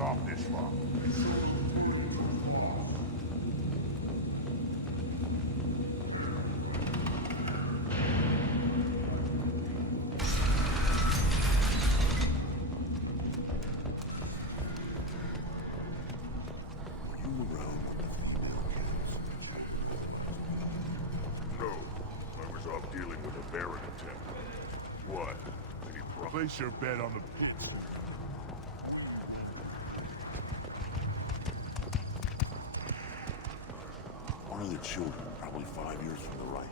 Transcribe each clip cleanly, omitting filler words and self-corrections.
get off this rock. No, I was off dealing with a Baron attempt. What? Any problem? Place your bet on the pit. One of the children, probably 5 years from the right.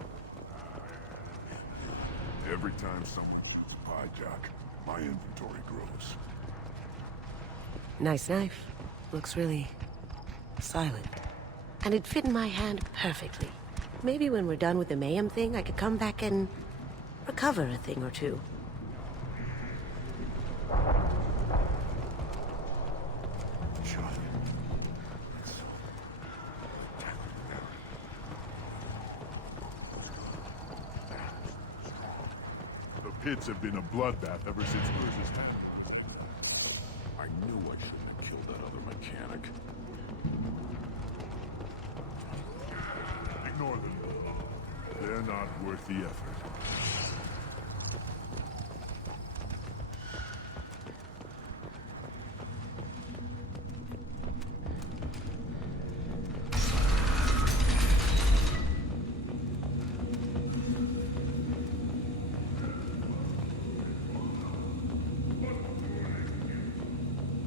Every time someone keeps a pie jock, my inventory grows. Nice knife. Looks really silent. And it'd fit in my hand perfectly. Maybe when we're done with the Mayhem thing, I could come back and recover a thing or two. Shot. The pits have been a bloodbath ever since Urza's happened. I knew I shouldn't have killed that other mechanic. Ignore them. They're not worth the effort.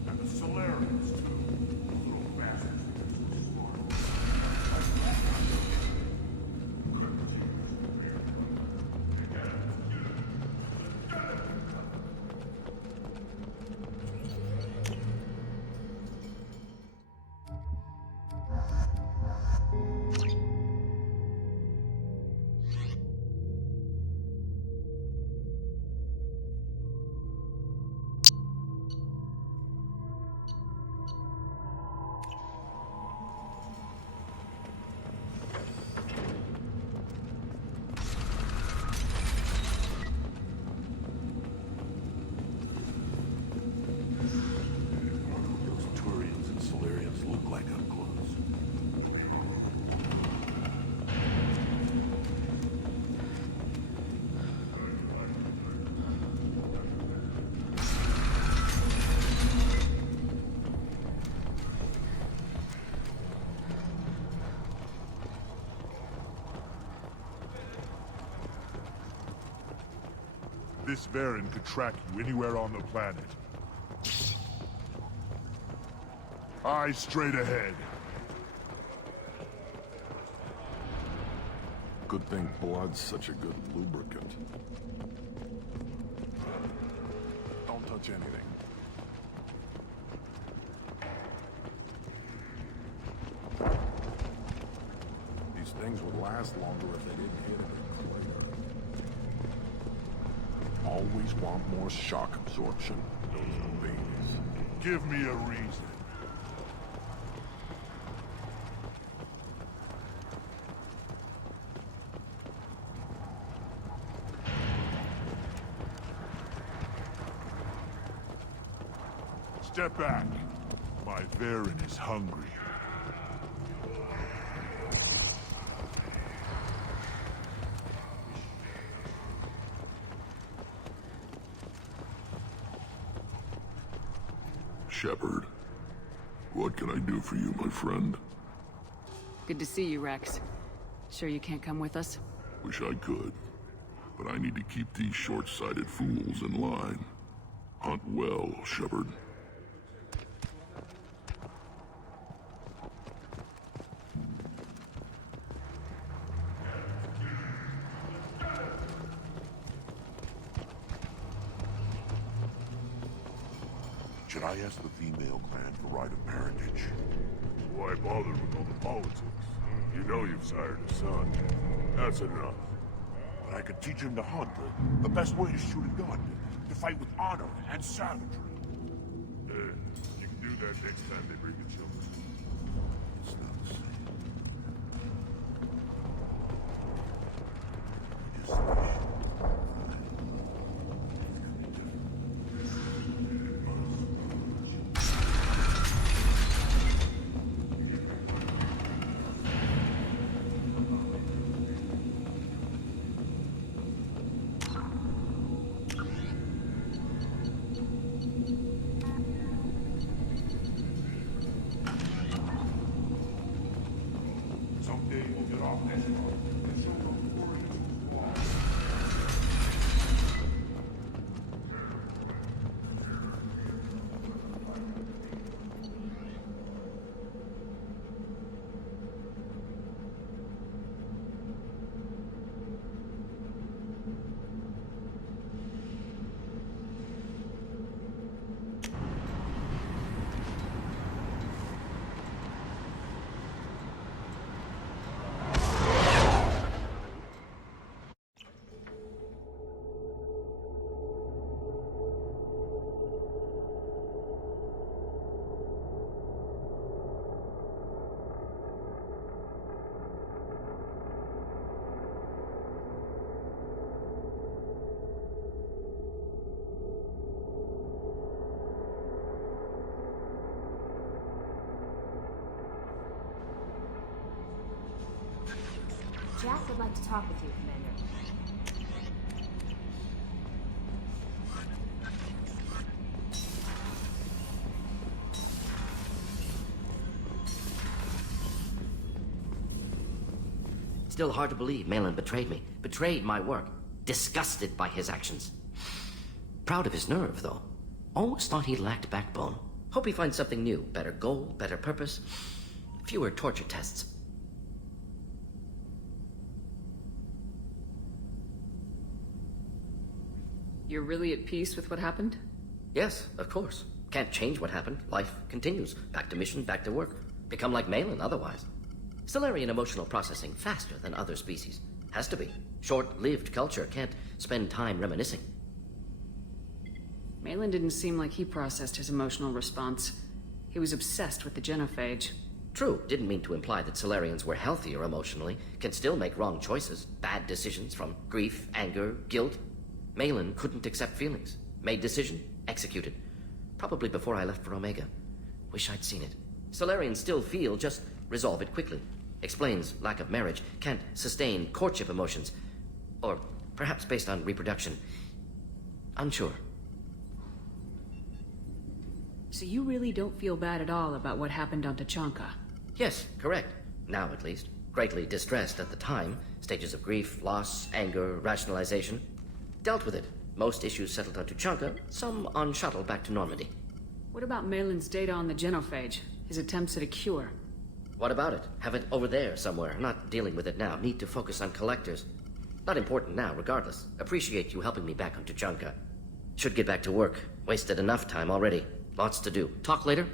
And the Solarians, too. Little bastards. Those Turians and Solarians look like up close. This Baron could track you anywhere on the planet. Eyes straight ahead. Good thing blood's such a good lubricant. Don't touch anything. These things would last longer if they didn't hit anything later. Always want more shock absorption. Those are babies. Give me a reason. Step back. My Baron is hungry. Shepard, what can I do for you, my friend? Good to see you, Rex. Sure you can't come with us? Wish I could, but I need to keep these short-sighted fools in line. Hunt well, Shepard. Should I ask the female clan for right of parentage? Why bother with all the politics? You know you've sired a son. That's enough. But I could teach him to hunt, the best way to shoot a gun, to fight with honor and savagery. You can do that next time they bring the children. It's not the same. I just wish. Jack would like to talk with you, Commander. Still hard to believe Malin betrayed me. Betrayed my work. Disgusted by his actions. Proud of his nerve, though. Always thought he lacked backbone. Hope he finds something new. Better goal, better purpose. Fewer torture tests. You're really at peace with what happened? Yes, of course. Can't change what happened. Life continues. Back to mission, back to work. Become like Malin otherwise. Stellarian emotional processing faster than other species. Has to be. Short-lived culture can't spend time reminiscing. Malin didn't seem like he processed his emotional response. He was obsessed with the genophage. True, didn't mean to imply that Solarians were healthier emotionally, can still make wrong choices, bad decisions from grief, anger, guilt. Malin couldn't accept feelings. Made decision, executed. Probably before I left for Omega. Wish I'd seen it. Solarians still feel, just resolve it quickly. Explains lack of marriage, can't sustain courtship emotions. Or perhaps based on reproduction. Unsure. So you really don't feel bad at all about what happened on Tachanka? Yes, correct. Now at least. Greatly distressed at the time. Stages of grief, loss, anger, rationalization. Dealt with it. Most issues settled on Tuchanka, some on shuttle back to Normandy. What about Malin's data on the genophage? His attempts at a cure? What about it? Have it over there somewhere. Not dealing with it now. Need to focus on collectors. Not important now, regardless. Appreciate you helping me back on Tuchanka. Should get back to work. Wasted enough time already. Lots to do. Talk later?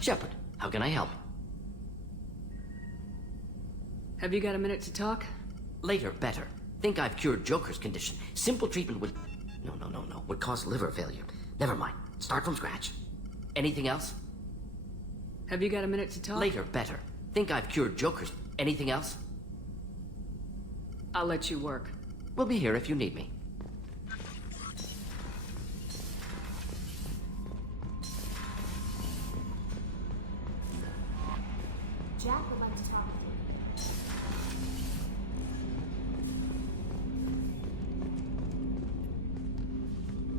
Shepard, how can I help? Have you got a minute to talk? Later, better. Think I've cured Joker's condition. Simple treatment would... No. Would cause liver failure. Never mind. Start from scratch. Anything else? Have you got a minute to talk? Later, better. Think I've cured Joker's... Anything else? I'll let you work. We'll be here if you need me. Jack would like to talk with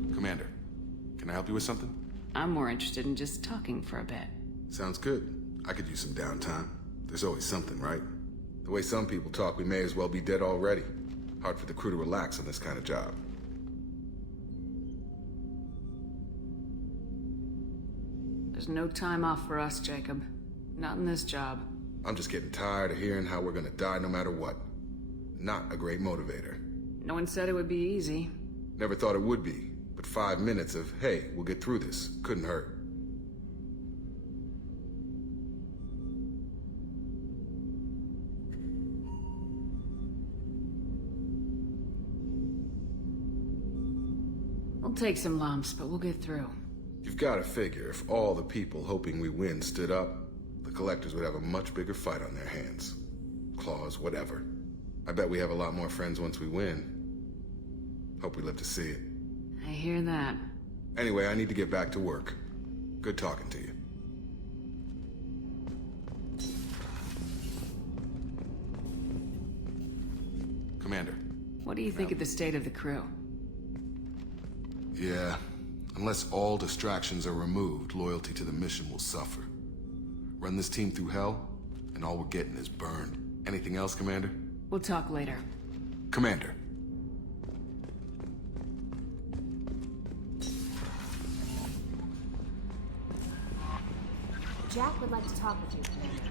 you. Commander, can I help you with something? I'm more interested in just talking for a bit. Sounds good. I could use some downtime. There's always something, right? The way some people talk, we may as well be dead already. Hard for the crew to relax on this kind of job. There's no time off for us, Jacob. Not in this job. I'm just getting tired of hearing how we're gonna die no matter what. Not a great motivator. No one said it would be easy. Never thought it would be, but 5 minutes of, hey, we'll get through this, couldn't hurt. We'll take some lumps, but we'll get through. You've gotta figure, if all the people hoping we win stood up, the Collectors would have a much bigger fight on their hands. Claws, whatever. I bet we have a lot more friends once we win. Hope we live to see it. I hear that. Anyway, I need to get back to work. Good talking to you. Commander. What do you think of the state of the crew? Yeah, unless all distractions are removed, loyalty to the mission will suffer. Run this team through hell, and and all we're getting is burned. Anything else, Commander? We'll talk later. Commander. Jack would like to talk with you, Commander.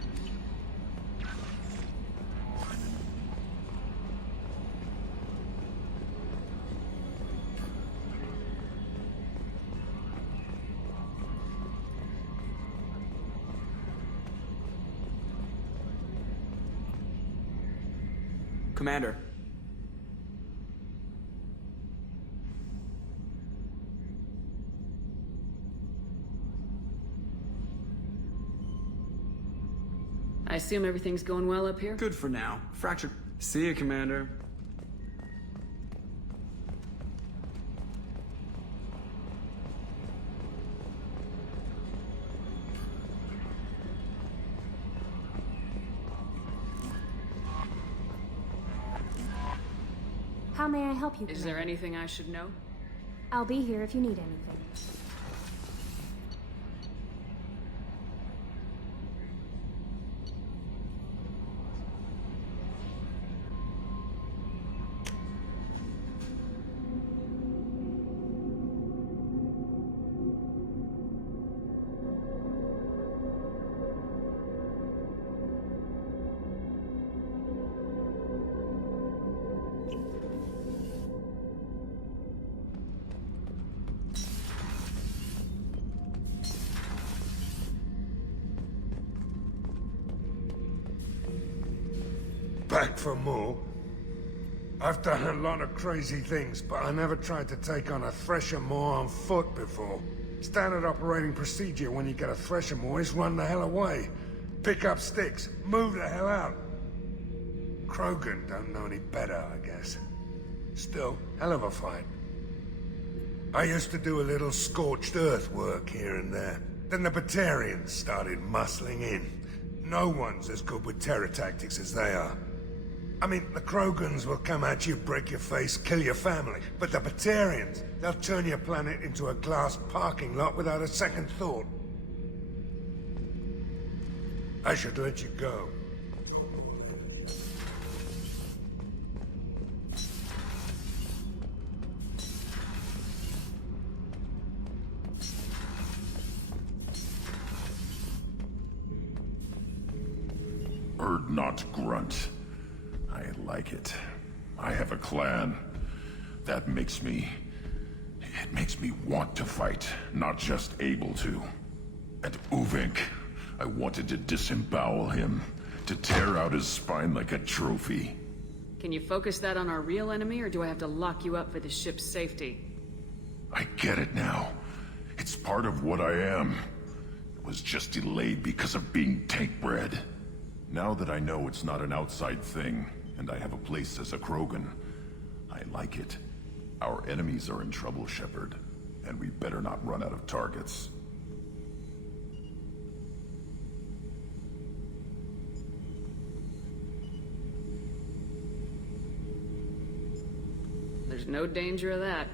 Commander. I assume everything's going well up here? Good for now. Fractured. See you, Commander. How may I help you, Is Commander? there anything I should know? I'll be here if you need anything. Back for more? I've done a lot of crazy things, but I never tried to take on a Thresher Maw on foot before. Standard operating procedure when you get a Thresher Maw is run the hell away. Pick up sticks, move the hell out. Krogan don't know any better, I guess. Still, hell of a fight. I used to do a little scorched earth work here and there. Then the Batarians started muscling in. No one's as good with terror tactics as they are. I mean, the Krogans will come at you, break your face, kill your family. But the Batarians, they'll turn your planet into a glass parking lot without a second thought. I should let you go. Bird not grunt. I like it. I have a clan. That makes me... It makes me want to fight, not just able to. And Uvink, I wanted to disembowel him, to tear out his spine like a trophy. Can you focus that on our real enemy, or do I have to lock you up for the ship's safety? I get it now. It's part of what I am. It was just delayed because of being tank-bred. Now that I know it's not an outside thing, and I have a place as a Krogan, I like it. Our enemies are in trouble, Shepard, and we better not run out of targets. There's no danger of that.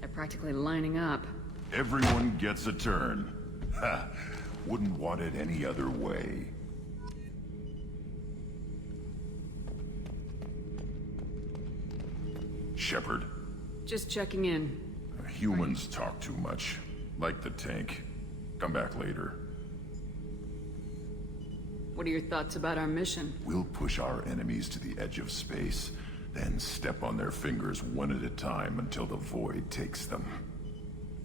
They're practically lining up. Everyone gets a turn. Ha! Wouldn't want it any other way. Shepard. Just checking in. Humans talk too much. Like the tank. Come back later. What are your thoughts about our mission? We'll push our enemies to the edge of space, then step on their fingers one at a time until the void takes them.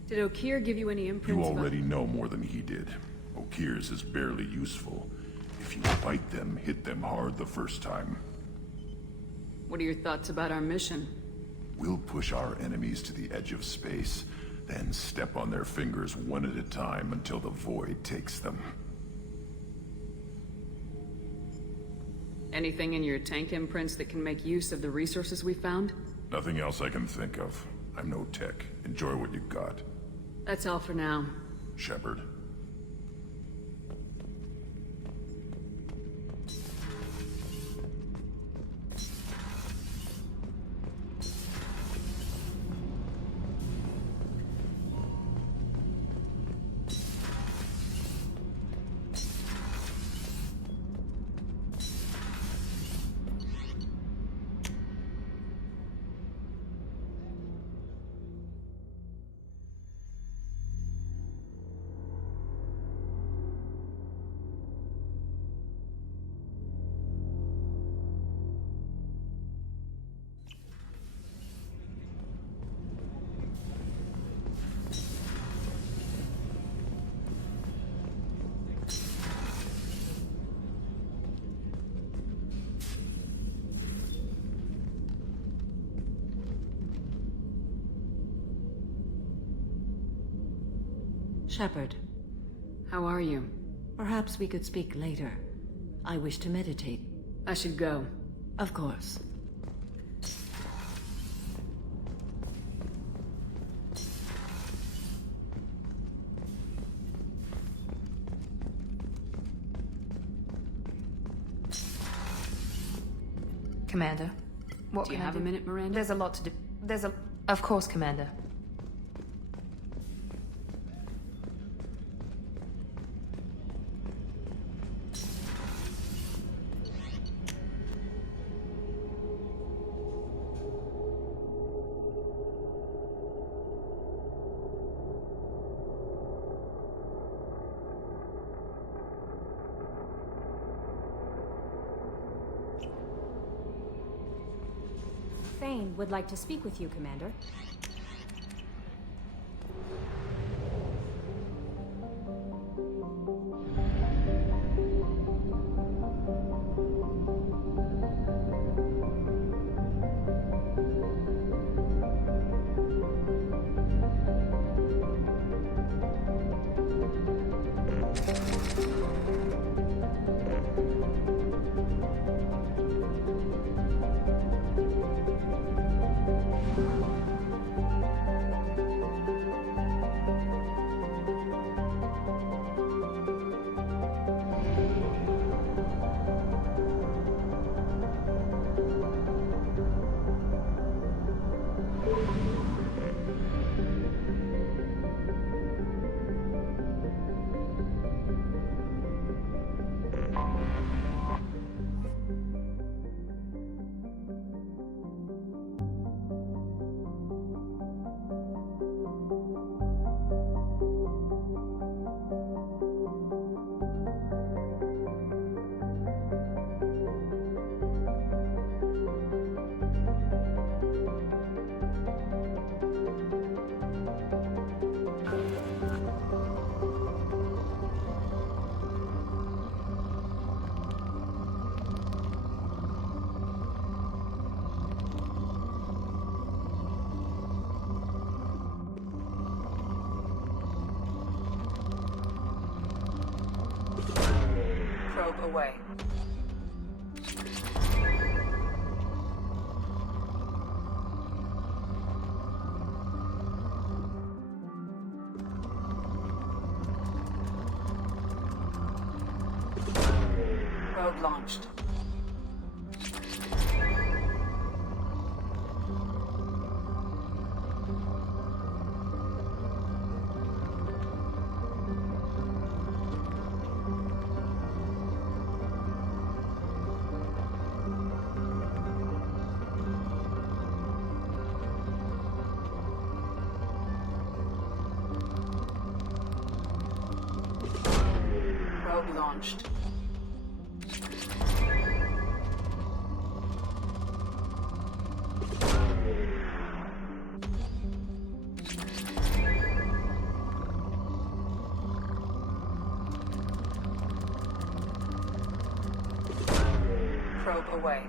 Did Okeer give you any imprints You about- already know more than he did. Okeer's is barely useful. If you fight them, hit them hard the first time. What are your thoughts about our mission? We'll push our enemies to the edge of space, then step on their fingers one at a time until the void takes them. Anything in your tank imprints that can make use of the resources we found? Nothing else I can think of. I'm no tech. Enjoy what you got. That's all for now. Shepard. Shepard. How are you? Perhaps we could speak later. I wish to meditate. I should go. Of course. Commander, what Do you can I have a minute, Miranda? There's a lot to do. Of course, Commander. Thane would like to speak with you, Commander. Probe away. Probe launched. Probe launched. Probe away.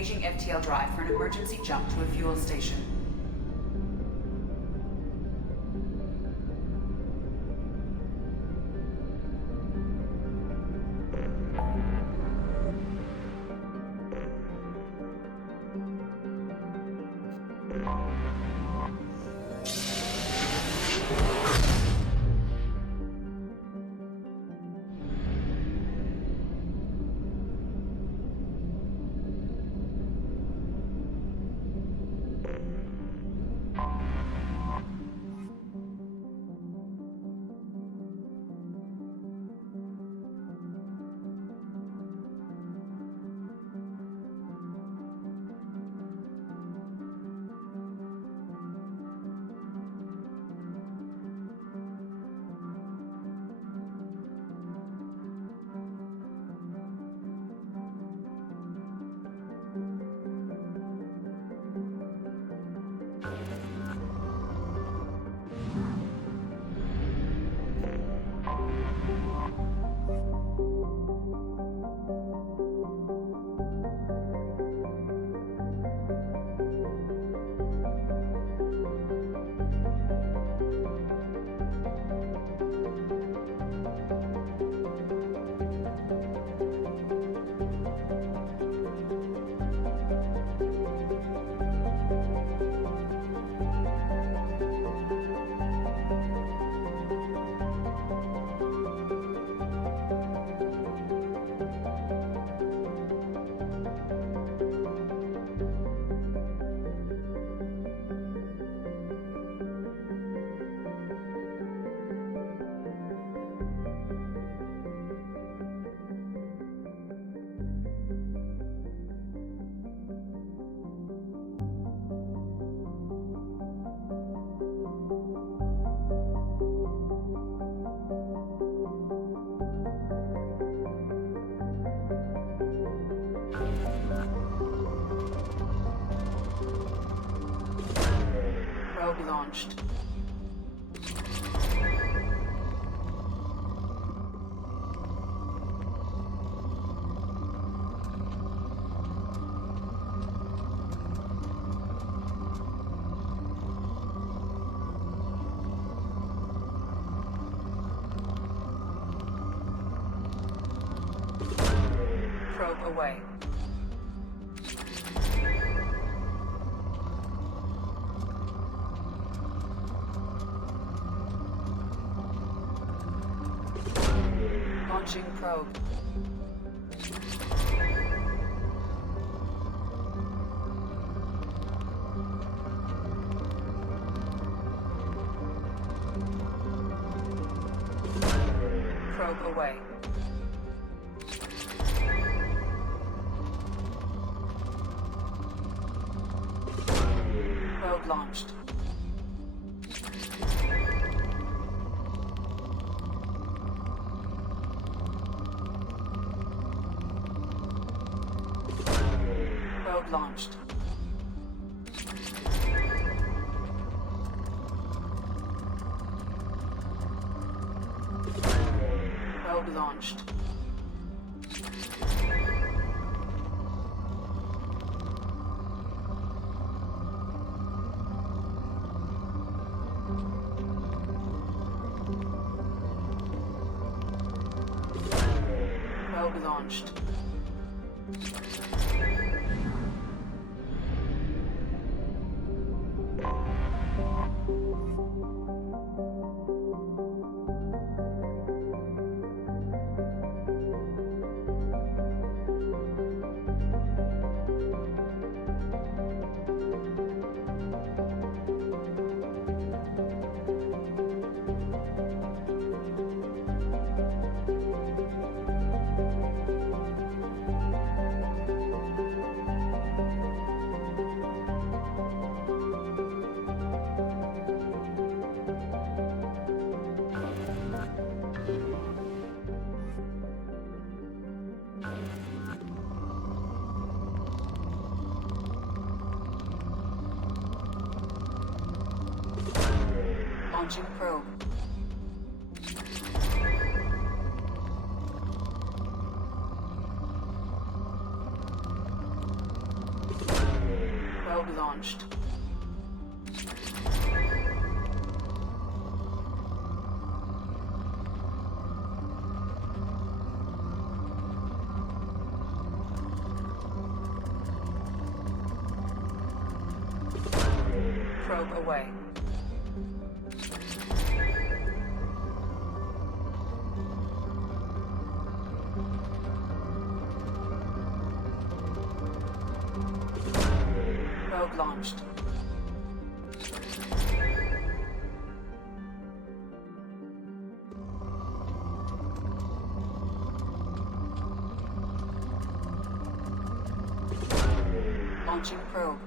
Engaging FTL drive for an emergency jump to a fuel station. Probe launched. Probe away. Launching probe. Probe away. Probe launched. Probe launched. Probe launched. Probe launched. Launching probe. launched. Probe away. Probe launched. Launching probe.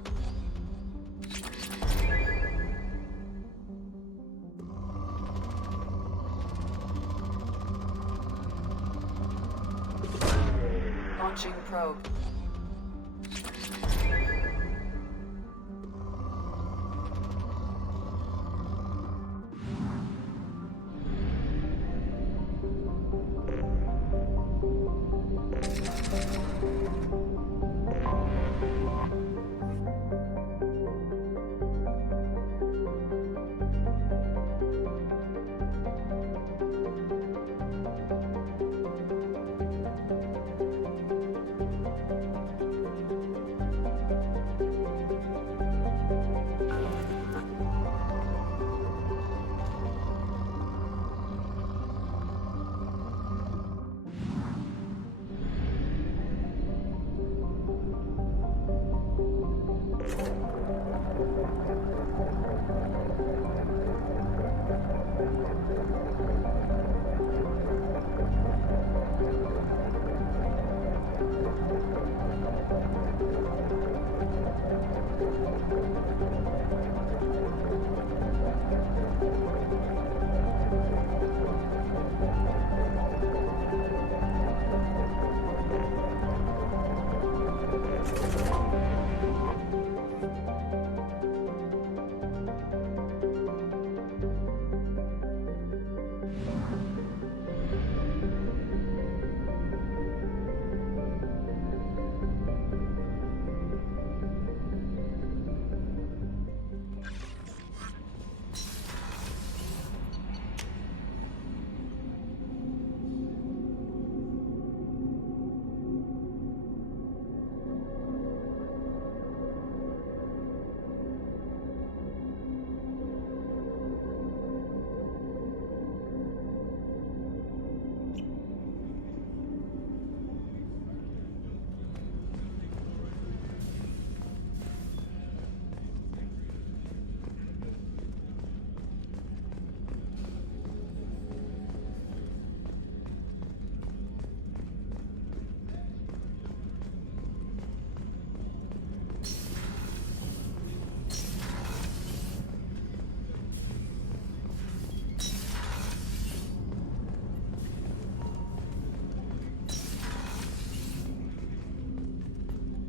Launching probe.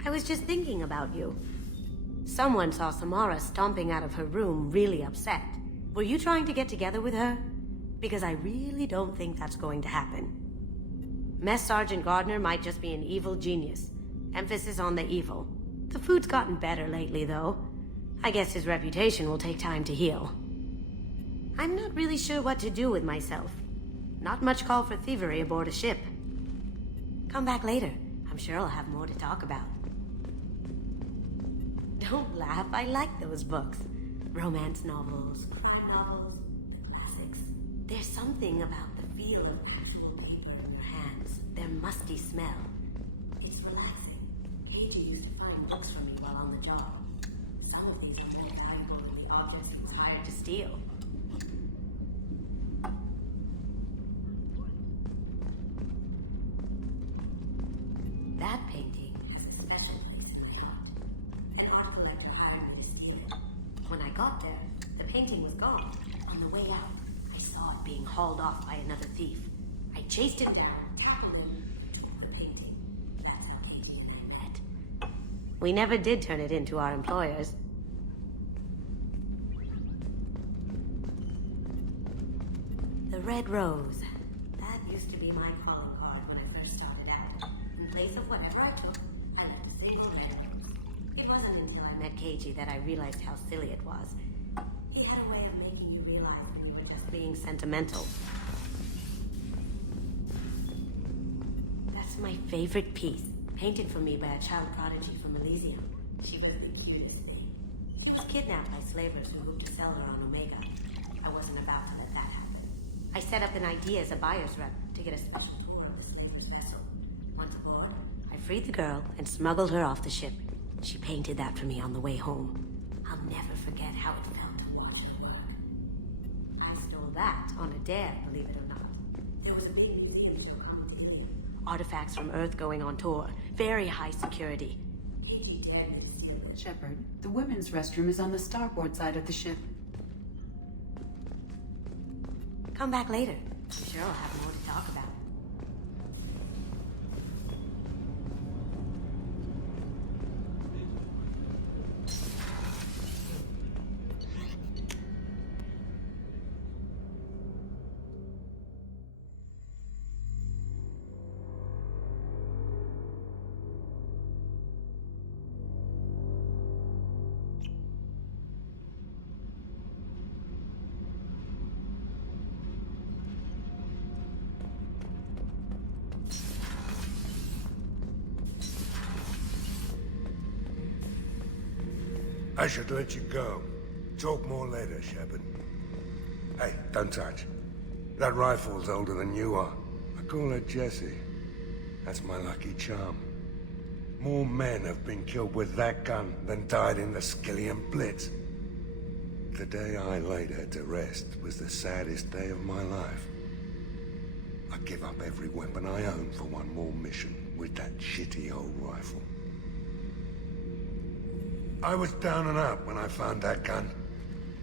I was just thinking about you. Someone saw Samara stomping out of her room really upset. Were you trying to get together with her? Because I really don't think that's going to happen. Mess Sergeant Gardner might just be an evil genius. Emphasis on the evil. The food's gotten better lately, though. I guess his reputation will take time to heal. I'm not really sure what to do with myself. Not much call for thievery aboard a ship. Come back later. I'm sure I'll have more to talk about. Don't laugh, I like those books. Romance novels, crime novels, the classics. There's something about the feel of actual paper in your hands, their musty smell. It's relaxing. Keiji used to find books for me while on the job. Some of these are meant that I go with the objects he was hired to steal. That painting has a special place in my heart. An art collector hired me to steal it. When I got there, the painting was gone. On the way out, I saw it being hauled off by another thief. I chased him down, tackled him, and took the painting. That's how Keiji and I met. We never did turn it into our employers. The Red Rose. That used to be my calling card when I first started out. In place of whatever I took, I left a single red rose. It wasn't until I met Keiji that I realized how silly it was. He had a way of making you realize when you were just being sentimental. That's my favorite piece, painted for me by a child prodigy from Elysium. She was the cutest thing. She was kidnapped by slavers who hoped to sell her on Omega. I wasn't about to let that happen. I set up an idea as a buyer's rep to get a special tour of the slaver's vessel. Once aboard, I freed the girl and smuggled her off the ship. She painted that for me on the way home. I'll never forget how it felt to watch her work. I stole that on a dare, believe it or not. There was a big museum show coming to Ilium. Artifacts from Earth going on tour. Very high security. Keiji dared me to steal it. Shepard, the women's restroom is on the starboard side of the ship. Come back later. I'm sure I'll have more to talk about. I should let you go. Talk more later, Shepard. Hey, don't touch. That rifle's older than you are. I call her Jessie. That's my lucky charm. More men have been killed with that gun than died in the Skillian Blitz. The day I laid her to rest was the saddest day of my life. I give up every weapon I own for one more mission with that shitty old rifle. I was down and out when I found that gun.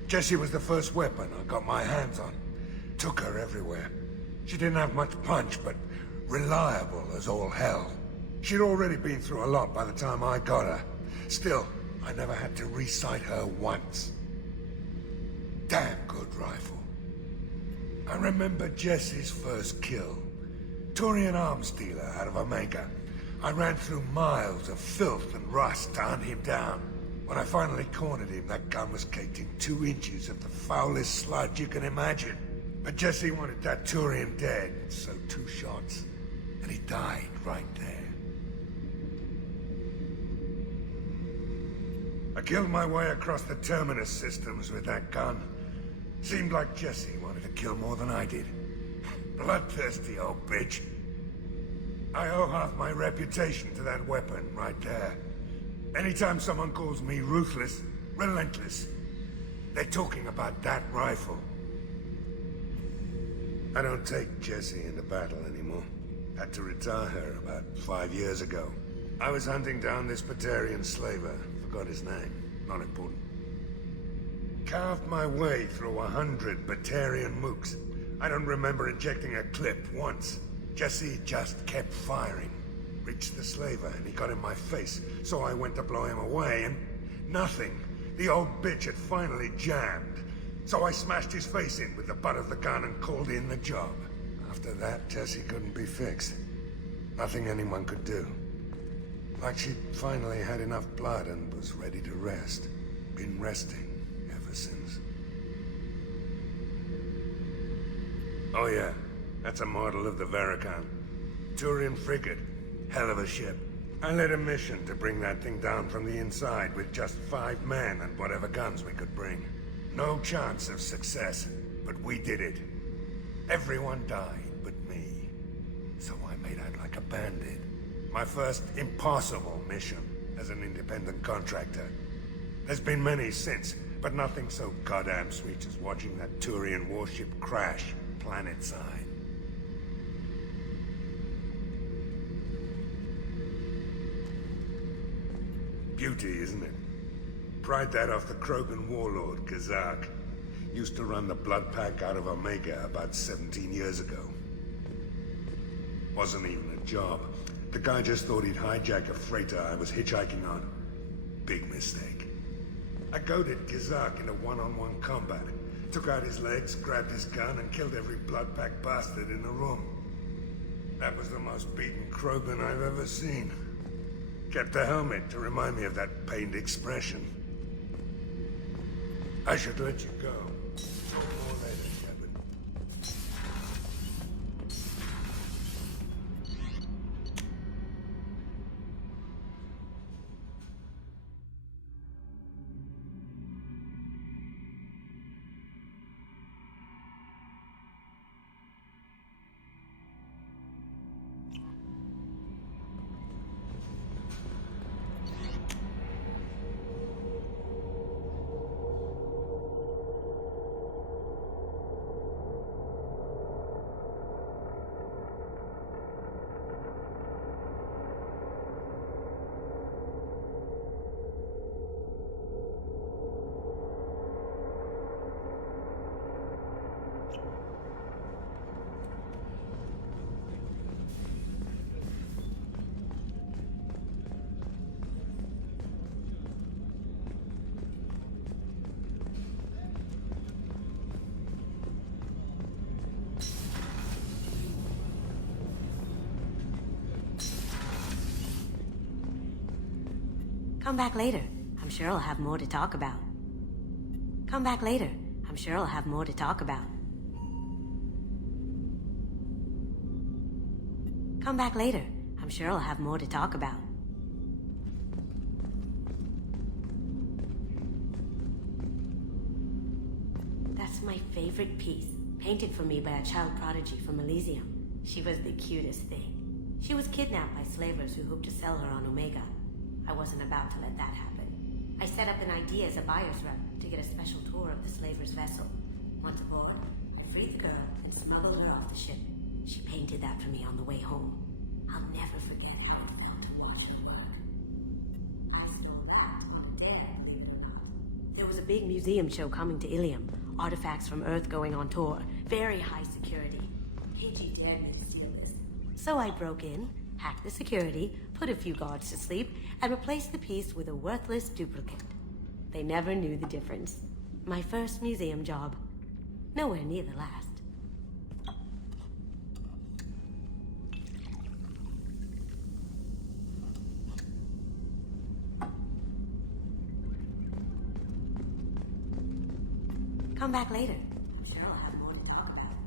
Jessie was the first weapon I got my hands on. Took her everywhere. She didn't have much punch, but reliable as all hell. She'd already been through a lot by the time I got her. Still, I never had to re-sight her once. Damn good rifle. I remember Jessie's first kill. Turian arms dealer out of Omega. I ran through miles of filth and rust to hunt him down. When I finally cornered him, that gun was caked in 2 inches of the foulest sludge you can imagine. But Jessie wanted that Turian dead, so 2 shots. And he died right there. I killed my way across the Terminus systems with that gun. Seemed like Jessie wanted to kill more than I did. Bloodthirsty old bitch. I owe half my reputation to that weapon right there. Anytime someone calls me ruthless, relentless, they're talking about that rifle. I don't take Jessie into battle anymore. Had to retire her about 5 years ago. I was hunting down this Batarian slaver. Forgot his name. Not important. Carved my way through 100 Batarian mooks. I don't remember ejecting a clip once. Jessie just kept firing. Reached the slaver, and he got in my face, so I went to blow him away, and nothing. The old bitch had finally jammed. So I smashed his face in with the butt of the gun and called in the job. After that, Jessie couldn't be fixed. Nothing anyone could do. Like she'd finally had enough blood and was ready to rest. Been resting ever since. Oh yeah, that's a model of the Veracon. Turian frigate. Hell of a ship. I led a mission to bring that thing down from the inside with just 5 men and whatever guns we could bring. No chance of success, but we did it. Everyone died but me. So I made out like a bandit. My first impossible mission as an independent contractor. There's been many since, but nothing so goddamn sweet as watching that Turian warship crash planetside. Beauty, isn't it? Pried that off the Krogan warlord, Kazak. Used to run the Blood Pack out of Omega about 17 years ago. Wasn't even a job. The guy just thought he'd hijack a freighter I was hitchhiking on. Big mistake. I goaded Kazak into one-on-one combat. Took out his legs, grabbed his gun, and killed every Blood Pack bastard in the room. That was the most beaten Krogan I've ever seen. Kept the helmet to remind me of that pained expression. I should let you go. Talk more later, Shepard. Come back later. I'm sure I'll have more to talk about. Come back later. I'm sure I'll have more to talk about. Come back later. I'm sure I'll have more to talk about. That's my favorite piece, painted for me by a child prodigy from Elysium. She was the cutest thing. She was kidnapped by slavers who hoped to sell her on Omega. I wasn't about to let that happen. I set up an idea as a buyer's rep to get a special tour of the slaver's vessel. Once aboard, I freed the girl and smuggled her off the ship. She painted that for me on the way home. I'll never forget how it felt to watch her work. I stole that on a dare, believe it or not. There was a big museum show coming to Ilium. Artifacts from Earth going on tour. Very high security. KG dared me to steal this. So I broke in, hacked the security, put a few guards to sleep, and replaced the piece with a worthless duplicate. They never knew the difference. My first museum job. Nowhere near the last. Come back later. I'm sure I'll have more to talk about.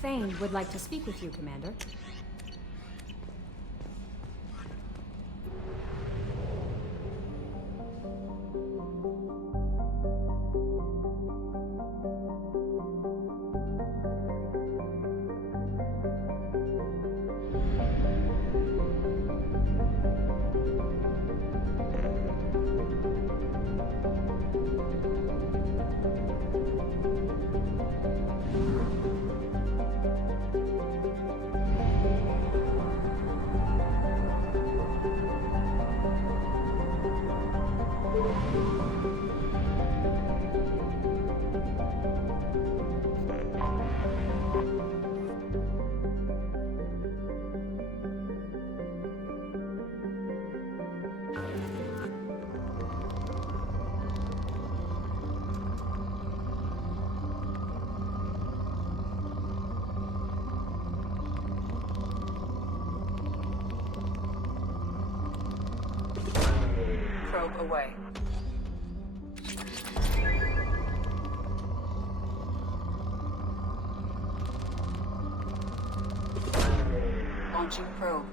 Thane would like to speak with you, Commander. Probe away. Launching probe.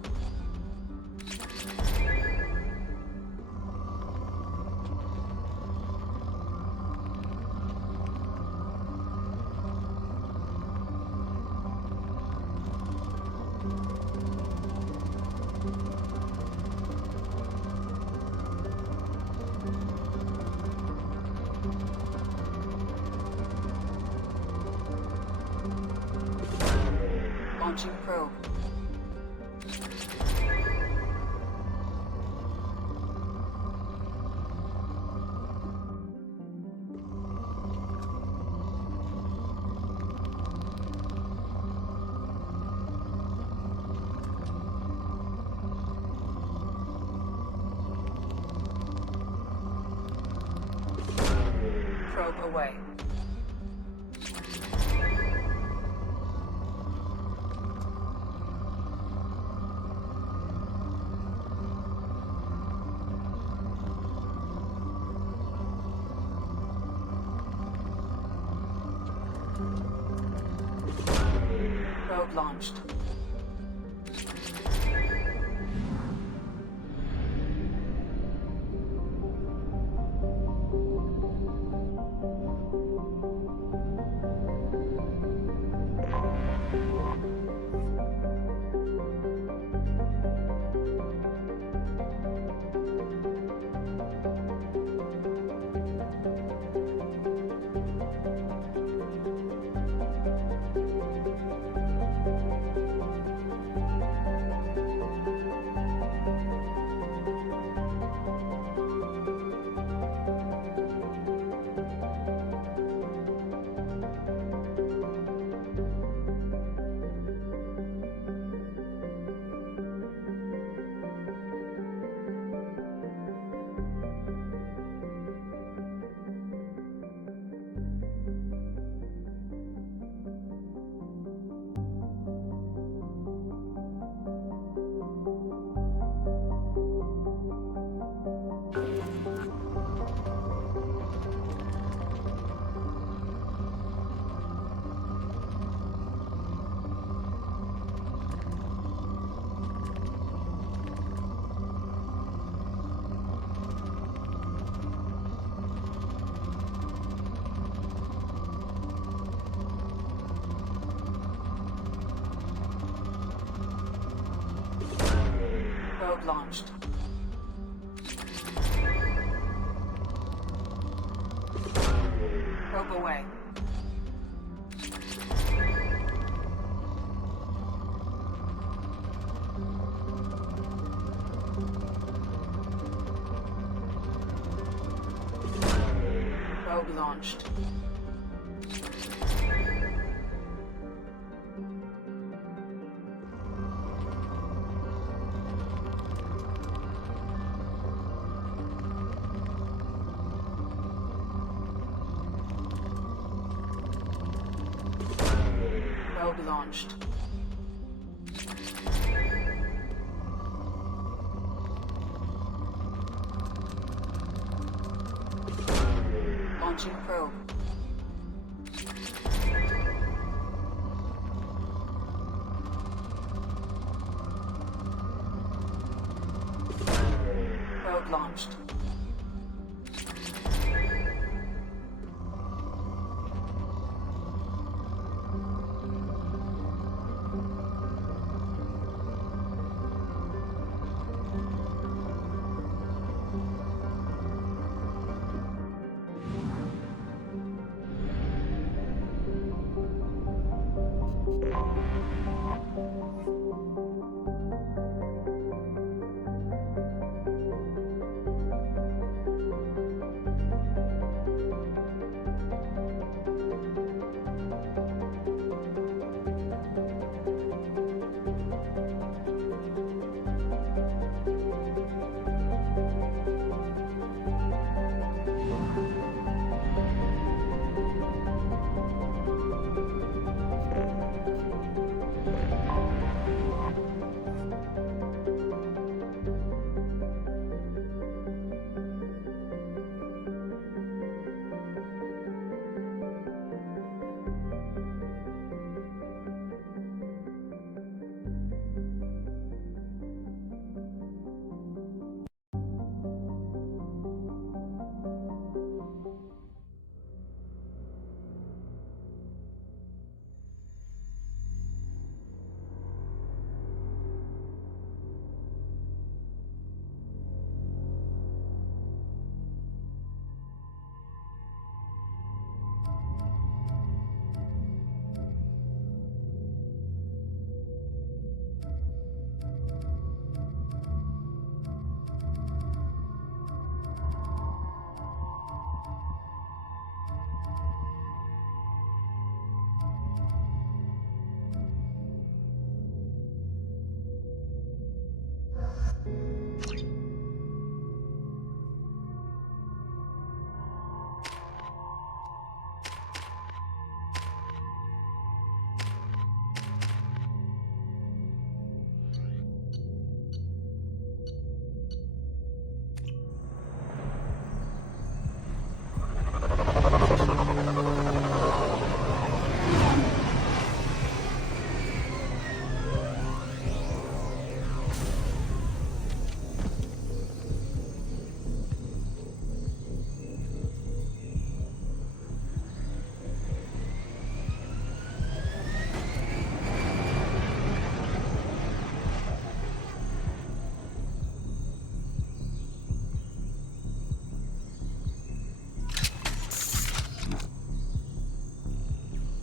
Launching probe. Probe away. Probe launched. Probe launched. Probe away. Probe launched. Probe launched. Launching probe. Probe launched.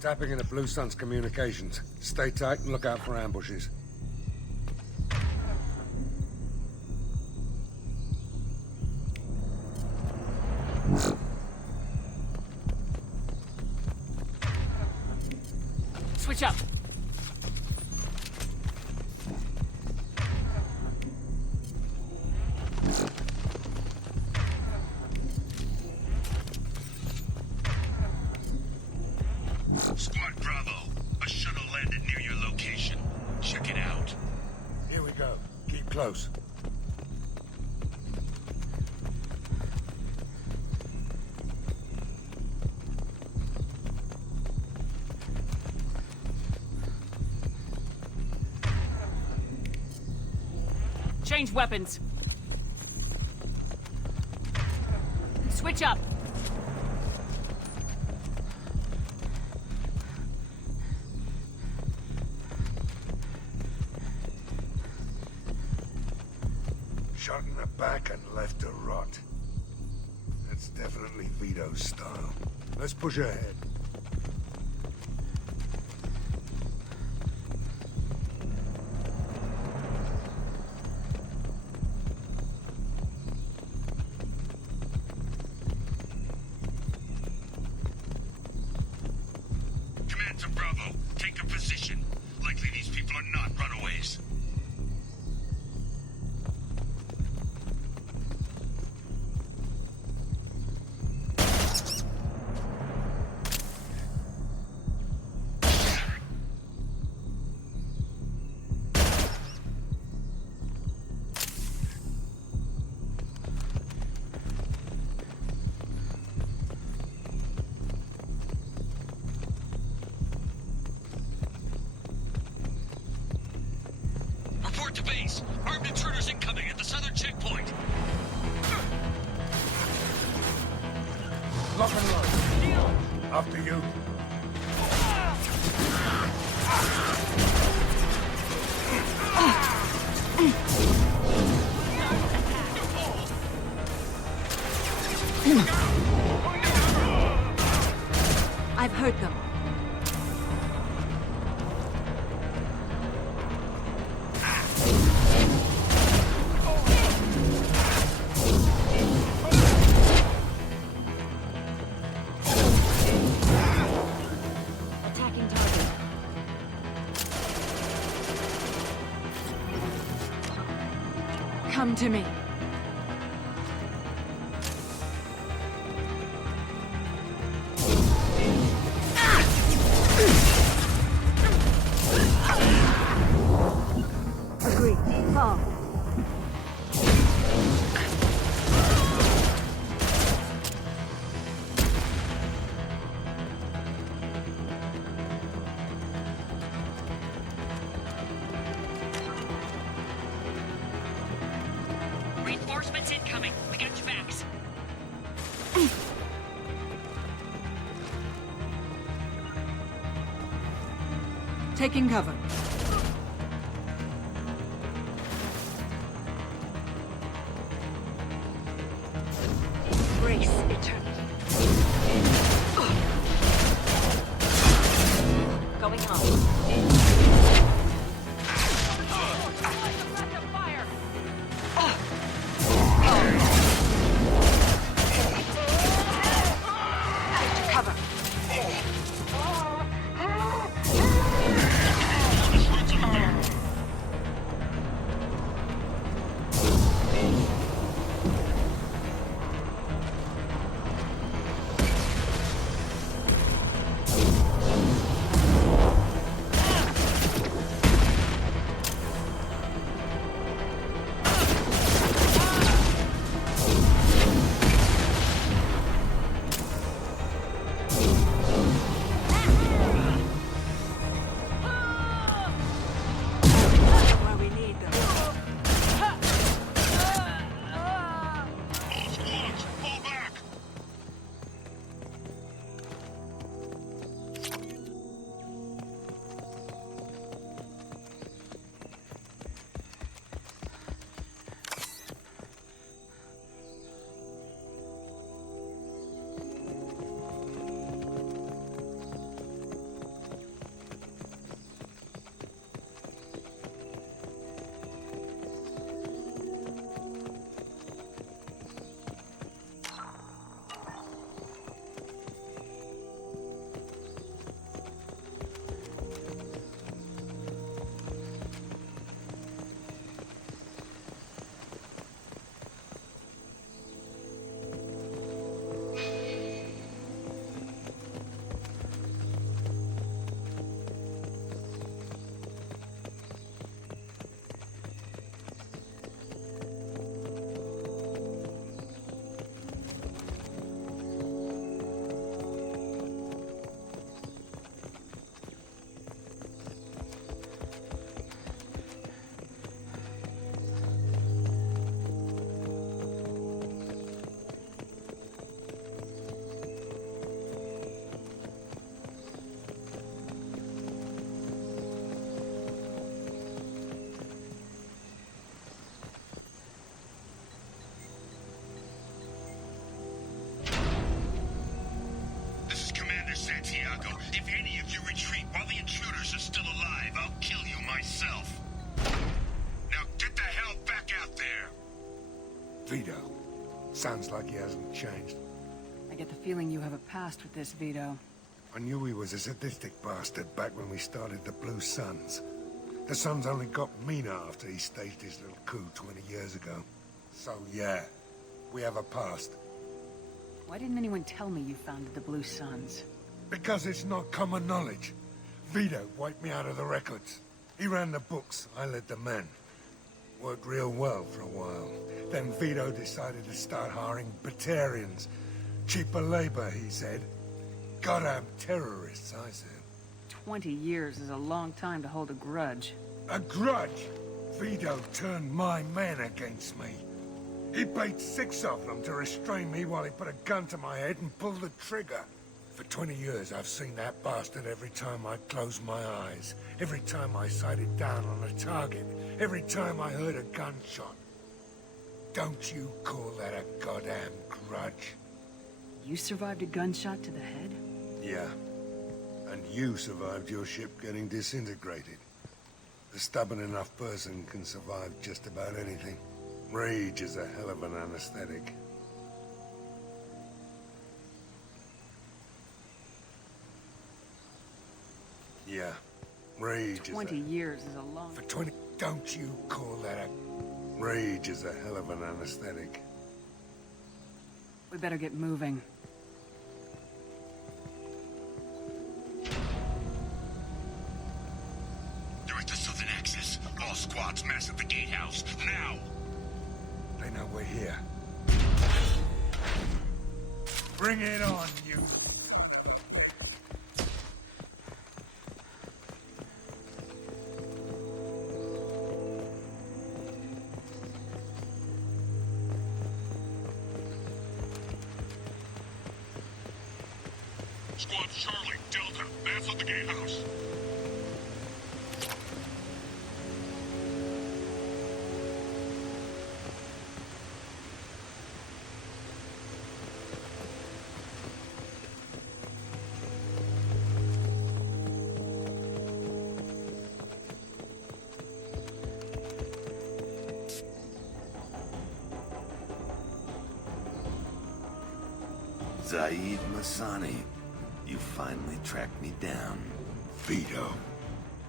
Tapping into Blue Sun's communications. Stay tight and look out for ambushes. Switch up. Squad Bravo, a shuttle landed near your location. Check it out. Here we go. Keep close. Change weapons. Switch up. Shot in the back and left to rot. That's definitely Vito's style. Let's push ahead. Command to Bravo, take a position. Likely these people are not runaways. Report to base. Armed intruders incoming at the southern checkpoint. Lock and load. After you. I've heard them. Attacking target. Come to me. Agreed. Fall. Reinforcements incoming. We got your backs. Taking cover. Brace eternity. Going home. Cover. Draco. If any of you retreat while the intruders are still alive, I'll kill you myself. Now get the hell back out there! Vito. Sounds like he hasn't changed. I get the feeling you have a past with this, Vito. I knew he was a sadistic bastard back when we started the Blue Suns. The Suns only got meaner after he staged his little coup 20 years ago. So yeah, we have a past. Why didn't anyone tell me you founded the Blue Suns? Because it's not common knowledge. Vito wiped me out of the records. He ran the books, I led the men. Worked real well for a while. Then Vito decided to start hiring Batarians. Cheaper labor, he said. Goddamn terrorists, I said. 20 years is a long time to hold a grudge. A grudge? Vito turned my men against me. He paid 6 of them to restrain me while he put a gun to my head and pulled the trigger. For 20 years, I've seen that bastard every time I closed my eyes. Every time I sighted down on a target. Every time I heard a gunshot. Don't you call that a goddamn grudge? You survived a gunshot to the head? Yeah. And you survived your ship getting disintegrated. A stubborn enough person can survive just about anything. Rage is a hell of an anesthetic. Yeah. Rage 20 years is a long... For 20... Don't you call that a... Rage is a hell of an anesthetic. We better get moving. They're at the southern access. All squads mass at the gatehouse. Now! They know we're here. Bring it on, you... Squad Charlie, Delta, that's at the gatehouse. Zaid Masani. You finally tracked me down. Vito.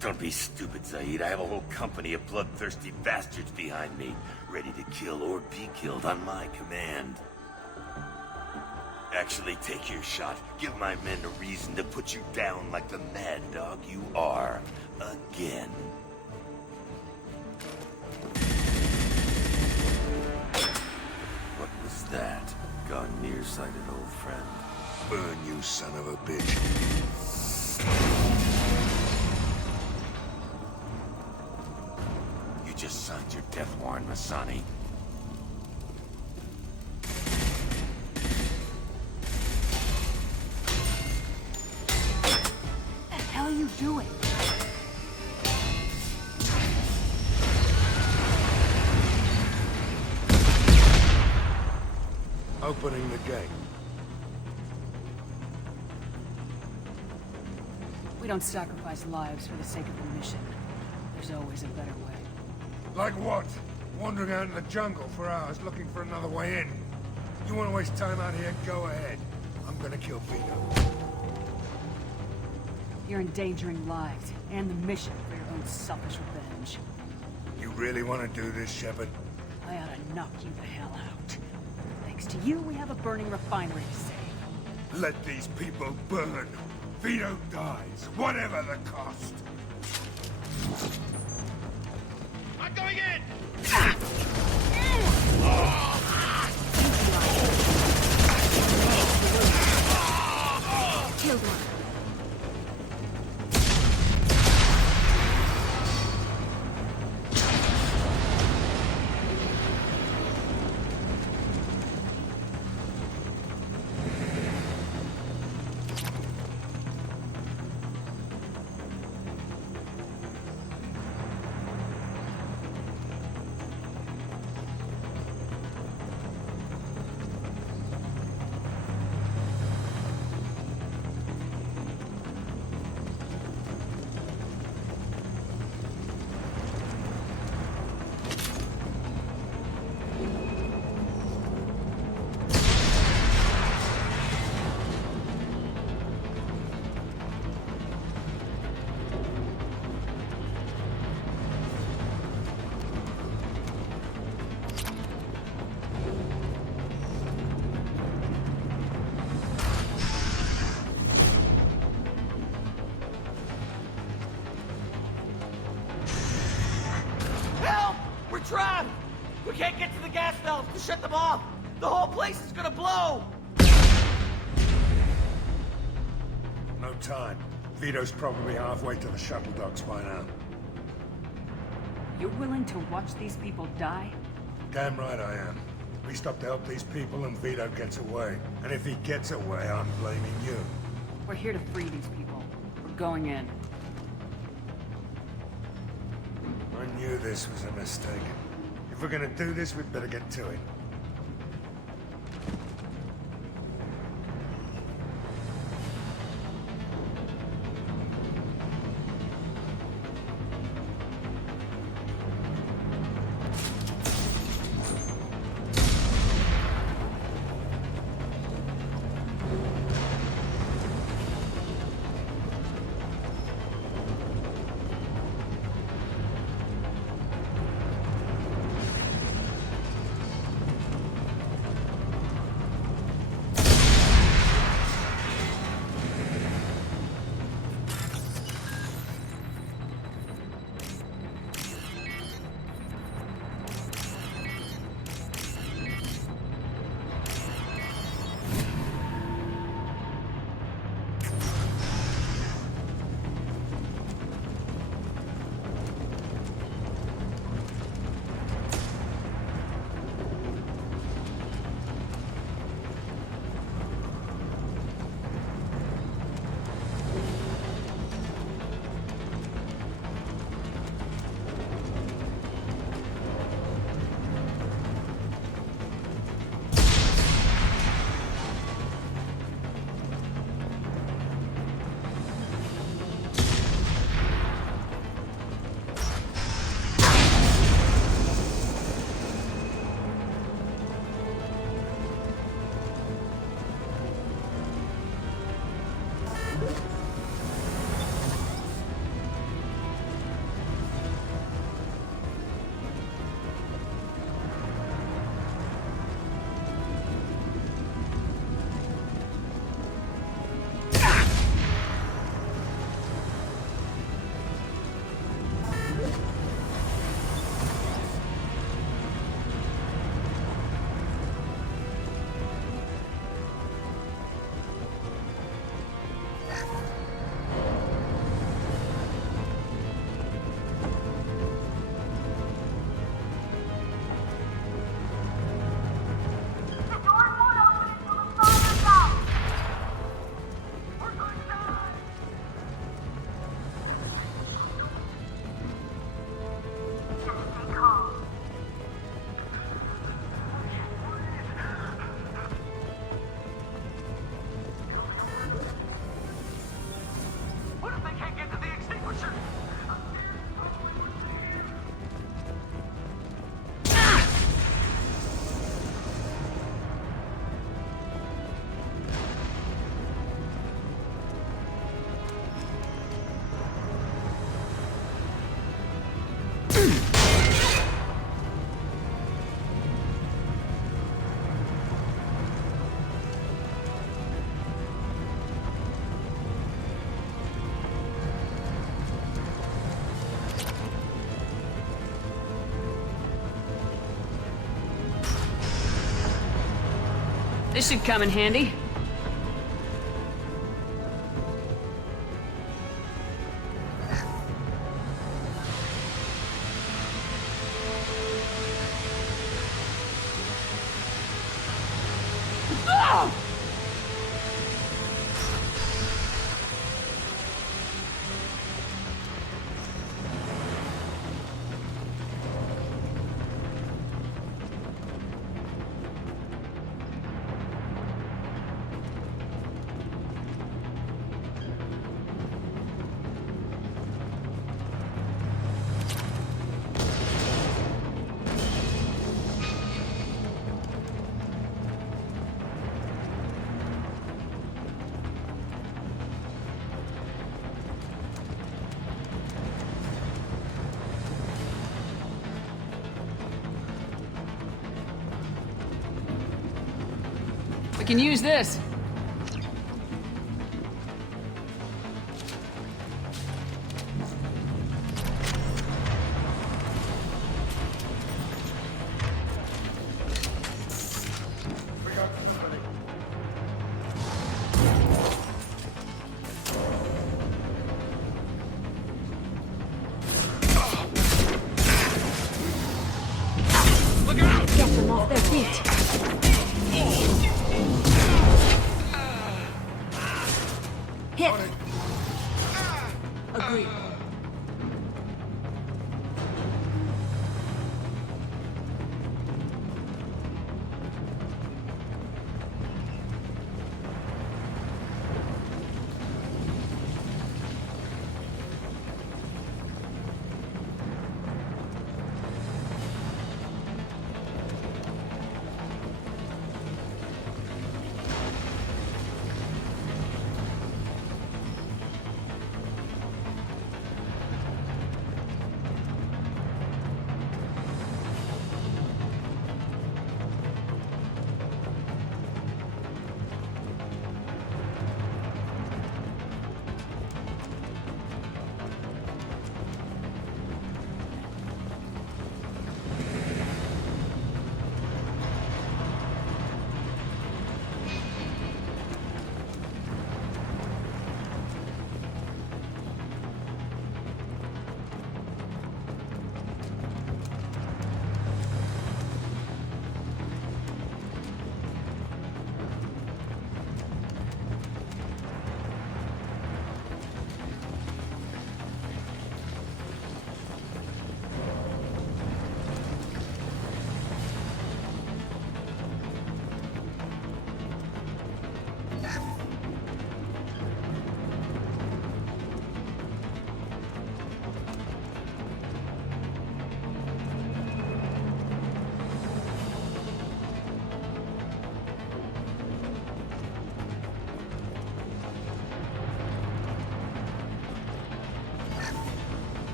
Don't be stupid, Zaid. I have a whole company of bloodthirsty bastards behind me, ready to kill or be killed on my command. Actually, take your shot. Give my men a reason to put you down like the mad dog you are. Again. What was that? Gone nearsighted, old friend. Burn, you son of a bitch. You just signed your death warrant, Masani. What the hell are you doing? Opening the gate. We don't sacrifice lives for the sake of the mission. There's always a better way. Like what? Wandering out in the jungle for hours looking for another way in. You want to waste time out here? Go ahead. I'm gonna kill Vito. You're endangering lives and the mission for your own selfish revenge. You really want to do this, Shepard? I ought to knock you the hell out. Thanks to you, we have a burning refinery to save. Let these people burn. Vito dies, whatever the cost. I'm going in! Killed one. trapped! We can't get to the gas valves to shut them off! The whole place is gonna blow! No time. Vito's probably halfway to the shuttle docks by now. You're willing to watch these people die? Damn right I am. We stop to help these people and Vito gets away. And if he gets away, I'm blaming you. We're here to free these people. We're going in. I knew this was a mistake. If we're gonna do this, we'd better get to it. This should come in handy. We can use this. Hit! Agreed.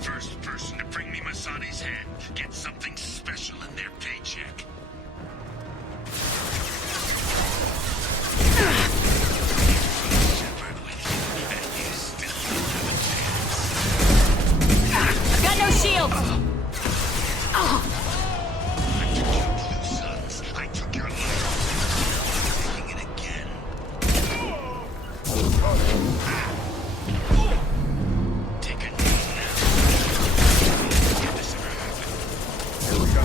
First person to bring me Masani's head gets something special in their paycheck. Got no shields! I took your life. I'm taking it again. Take a knee now. If this ever happened. Here we go.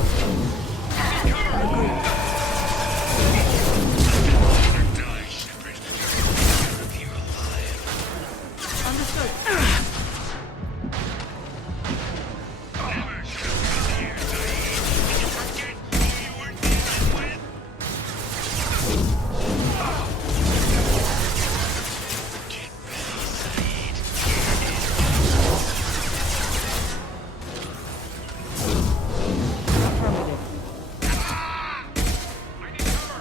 Die, Shepard. You're alive. Understood. Never should have come here, Zaid. Did you forget who you were dealing with? Get ready, Zaid.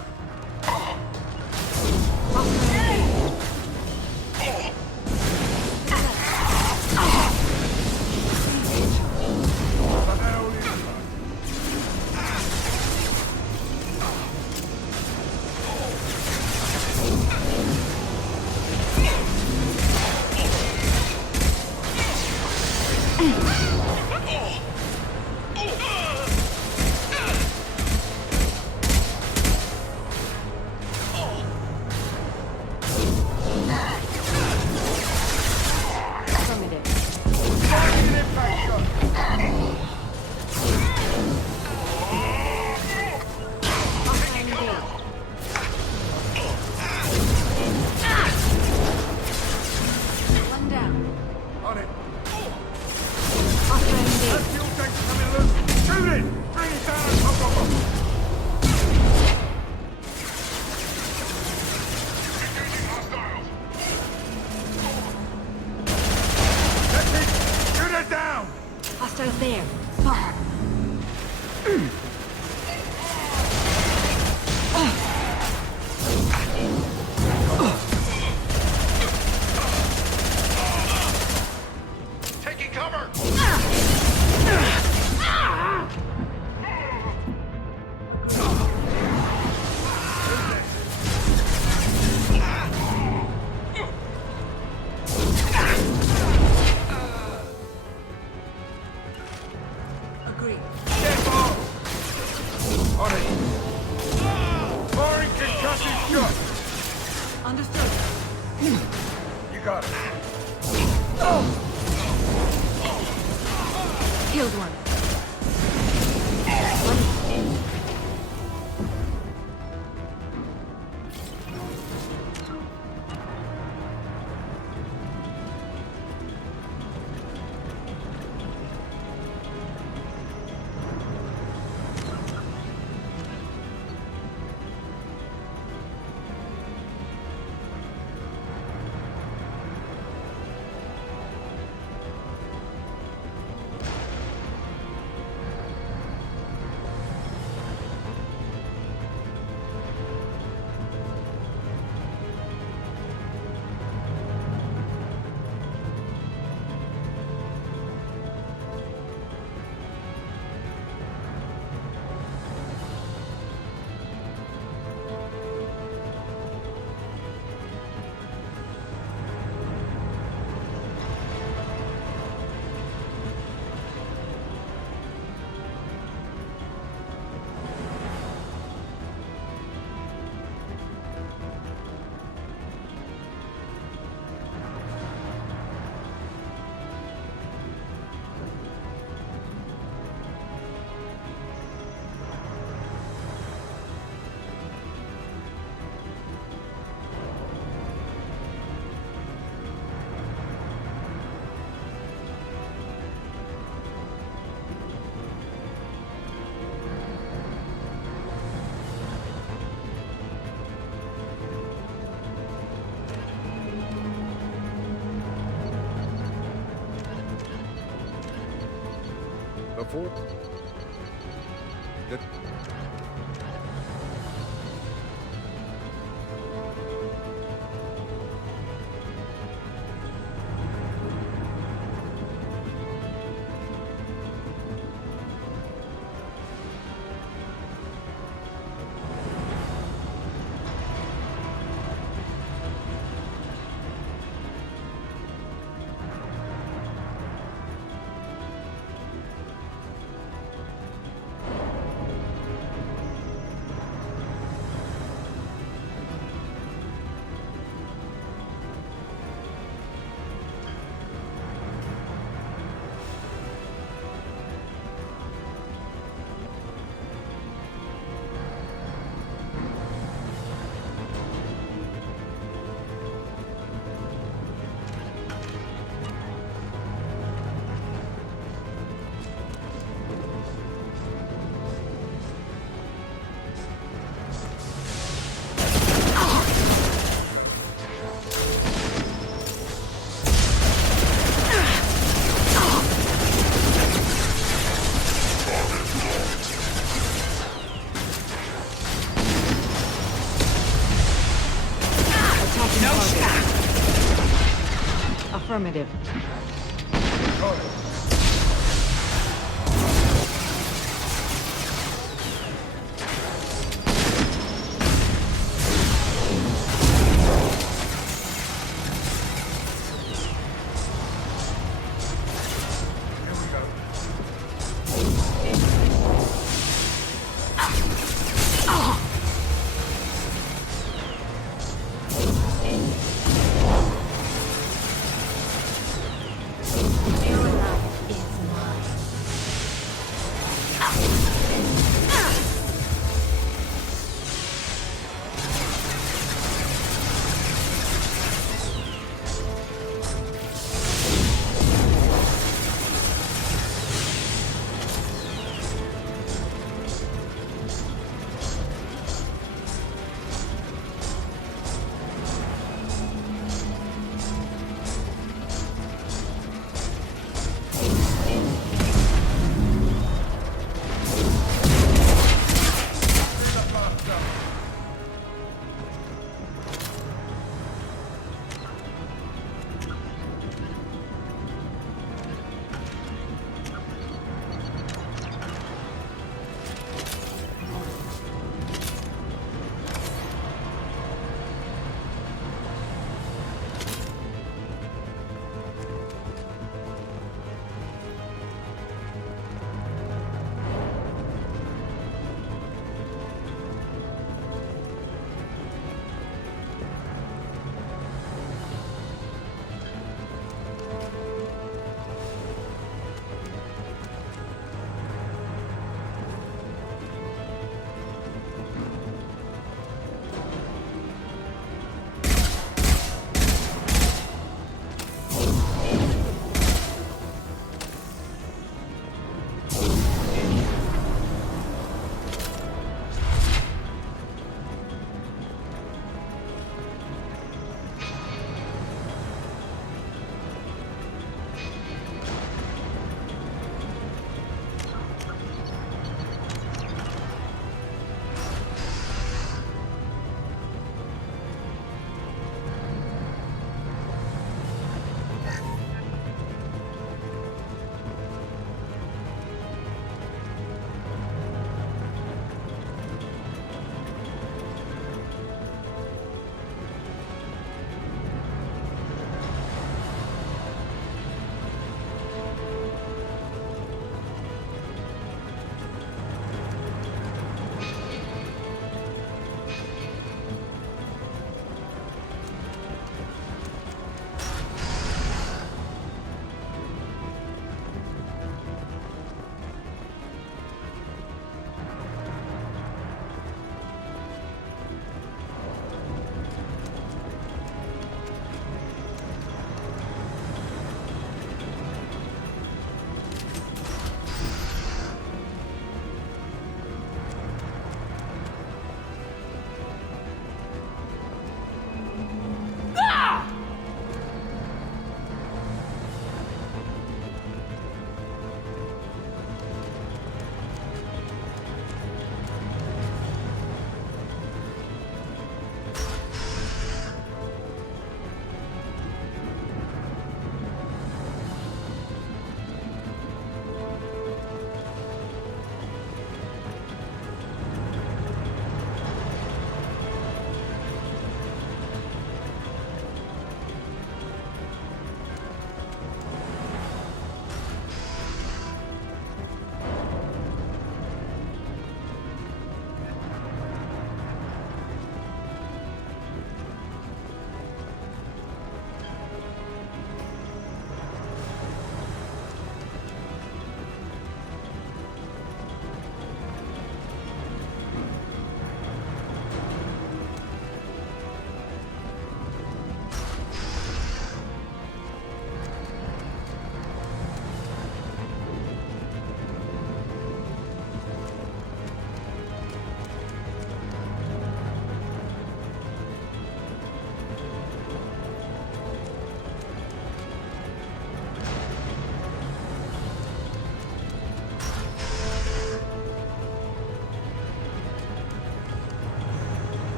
Affirmative. One down. On it. Hostile That engaged. fuel tank's coming loose. Shoot it! Bring it down on top of them. Engaging hostiles. That's it. Shoot it down. Hostiles there. Fire. Taking cover! Agreed. Get off. On it. Firing concussive shot. Understood. You got it. Killed one. Before... Did... Affirmative.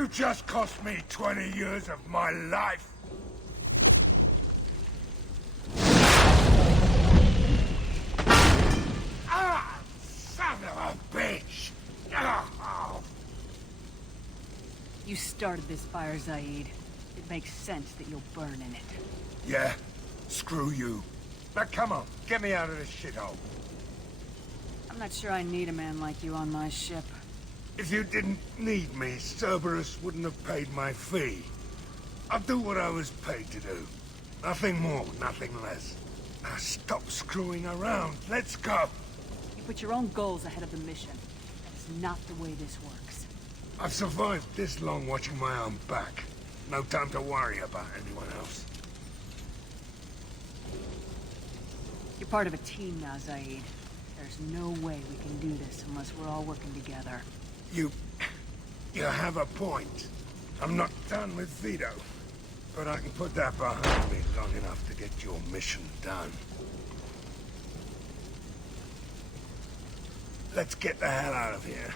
You just cost me 20 years of my life. Ah, son of a bitch! Oh. You started this fire, Zaid. It makes sense that you'll burn in it. Yeah, screw you. Now come on, get me out of this shithole. I'm not sure I need a man like you on my ship. If you didn't need me, Cerberus wouldn't have paid my fee. I'll do what I was paid to do. Nothing more, nothing less. Now stop screwing around. Let's go. You put your own goals ahead of the mission. That's not the way this works. I've survived this long watching my own back. No time to worry about anyone else. You're part of a team now, Zaid. There's no way we can do this unless we're all working together. You have a point. I'm not done with Vito. But I can put that behind me long enough to get your mission done. Let's get the hell out of here.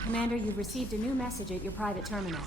Commander, you've received a new message at your private terminal.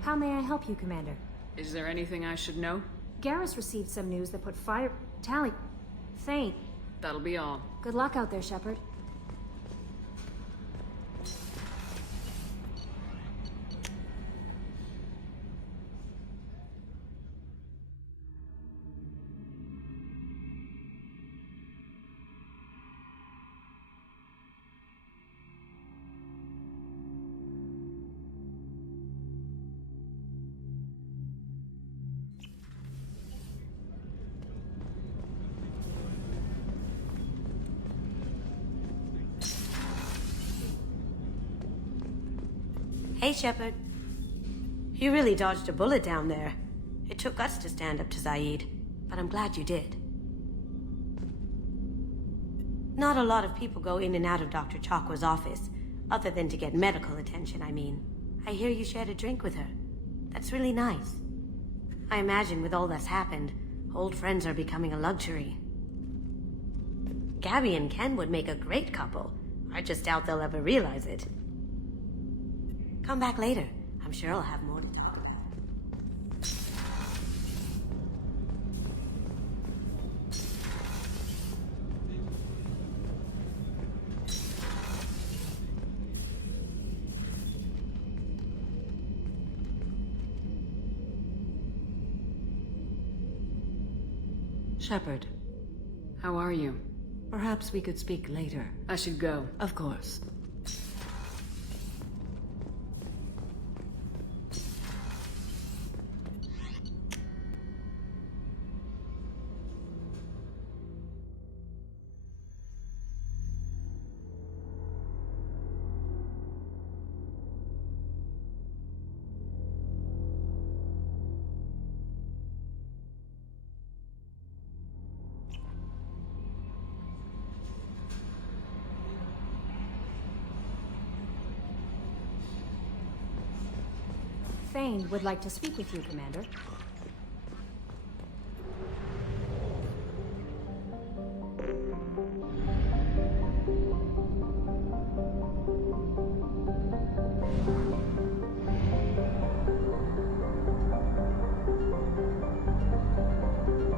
How may I help you, Commander? Is there anything I should know? Garrus received some news that put Thane. That'll be all. Good luck out there, Shepard. Hey, Shepard. You really dodged a bullet down there. It took guts to stand up to Zaid, but I'm glad you did. Not a lot of people go in and out of Dr. Chakwa's office, other than to get medical attention, I mean. I hear you shared a drink with her. That's really nice. I imagine with all that's happened, old friends are becoming a luxury. Gabby and Ken would make a great couple. I just doubt they'll ever realize it. Come back later. I'm sure I'll have more to talk about. Shepard. How are you? Perhaps we could speak later. I should go. Of course. Thane would like to speak with you, Commander.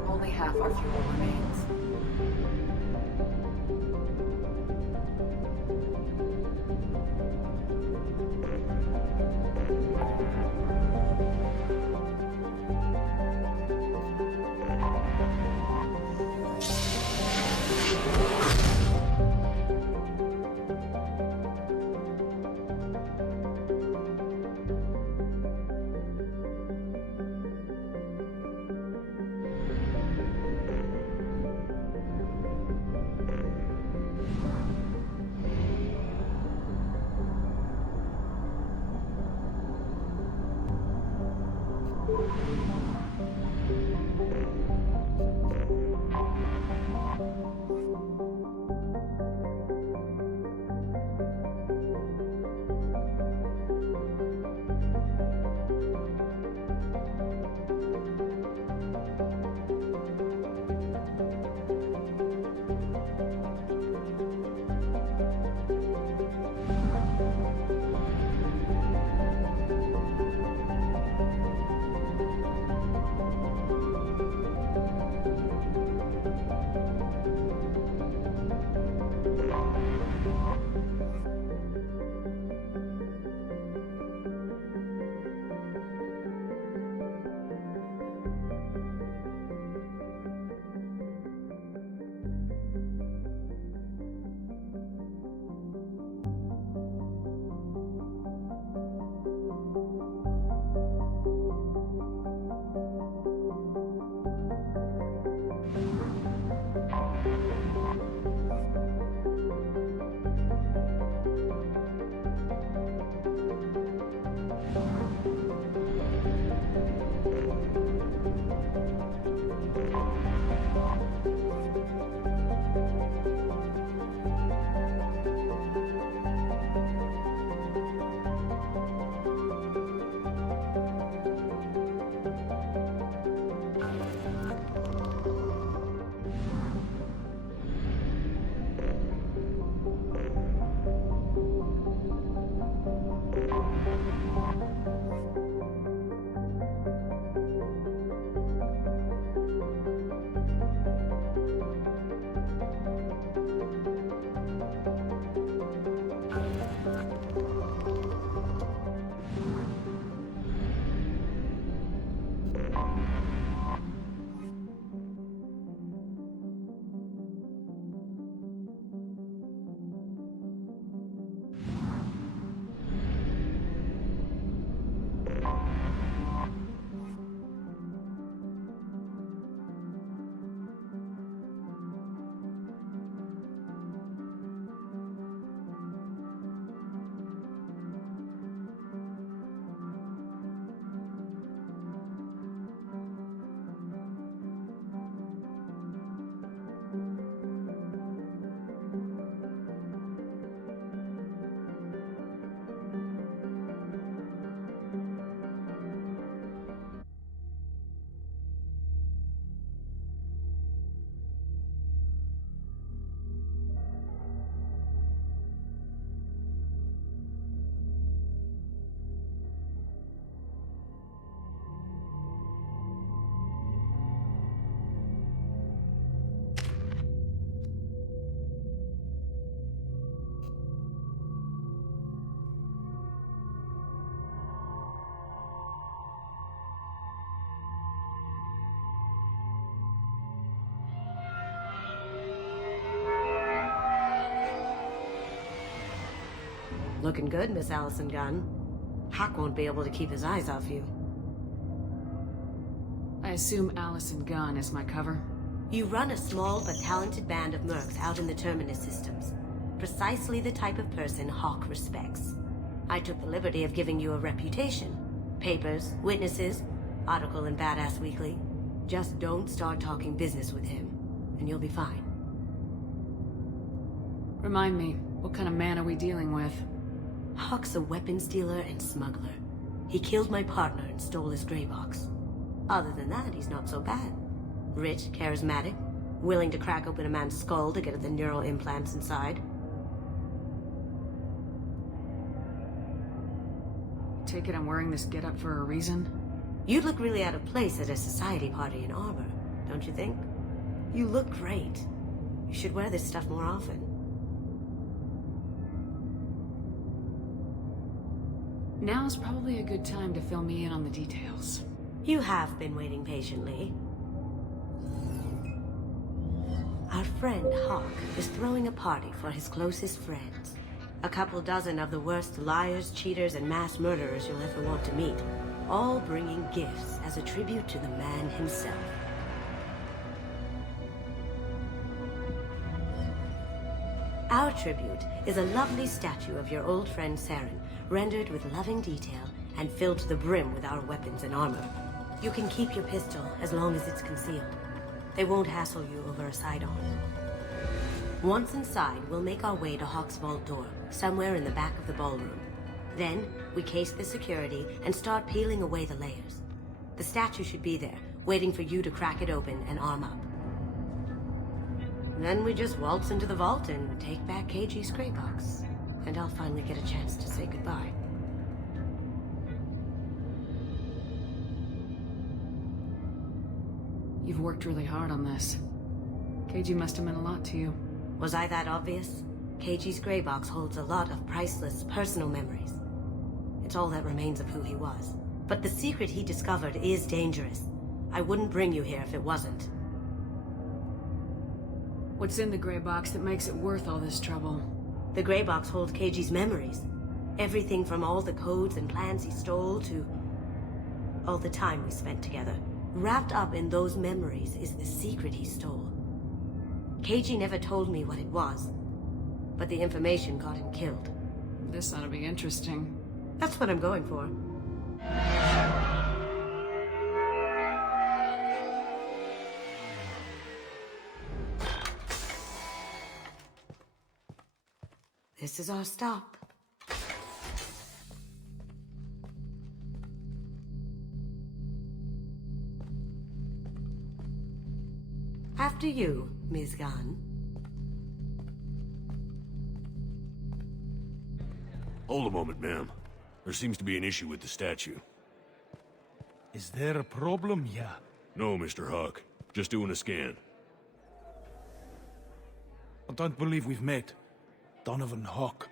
Only half our fuel remains. Looking good, Miss Allison Gunn. Hawk won't be able to keep his eyes off you. I assume Allison Gunn is my cover? You run a small but talented band of mercs out in the Terminus systems. Precisely the type of person Hawk respects. I took the liberty of giving you a reputation. Papers, witnesses, article in Badass Weekly. Just don't start talking business with him, and you'll be fine. Remind me, what kind of man are we dealing with? Hawk's a weapons dealer and smuggler. He killed my partner and stole his gray box. Other than that, he's not so bad. Rich, charismatic, willing to crack open a man's skull to get at the neural implants inside. Take it I'm wearing this getup for a reason? You'd look really out of place at a society party in armor, don't you think? You look great. You should wear this stuff more often. Now's probably a good time to fill me in on the details. You have been waiting patiently. Our friend Hawk is throwing a party for his closest friends. A couple dozen of the worst liars, cheaters, and mass murderers you'll ever want to meet. All bringing gifts as a tribute to the man himself. Our tribute is a lovely statue of your old friend Saren, rendered with loving detail and filled to the brim with our weapons and armor. You can keep your pistol as long as it's concealed. They won't hassle you over a sidearm. Once inside, we'll make our way to Hawk's vault door, somewhere in the back of the ballroom. Then, we case the security and start peeling away the layers. The statue should be there, waiting for you to crack it open and arm up. Then we just waltz into the vault and take back KG's gray box. And I'll finally get a chance to say goodbye. You've worked really hard on this. KG must have meant a lot to you. Was I that obvious? KG's gray box holds a lot of priceless personal memories. It's all that remains of who he was. But the secret he discovered is dangerous. I wouldn't bring you here if it wasn't. What's in the gray box that makes it worth all this trouble? The gray box holds KG's memories. Everything from all the codes and plans he stole to all the time we spent together. Wrapped up in those memories is the secret he stole. KG never told me what it was, but the information got him killed. This ought to be interesting. That's what I'm going for. This is our stop. After you, Ms. Gunn. Hold a moment, ma'am. There seems to be an issue with the statue. Is there a problem here? No, Mr. Hawk. Just doing a scan. I don't believe we've met. Donovan Hawk.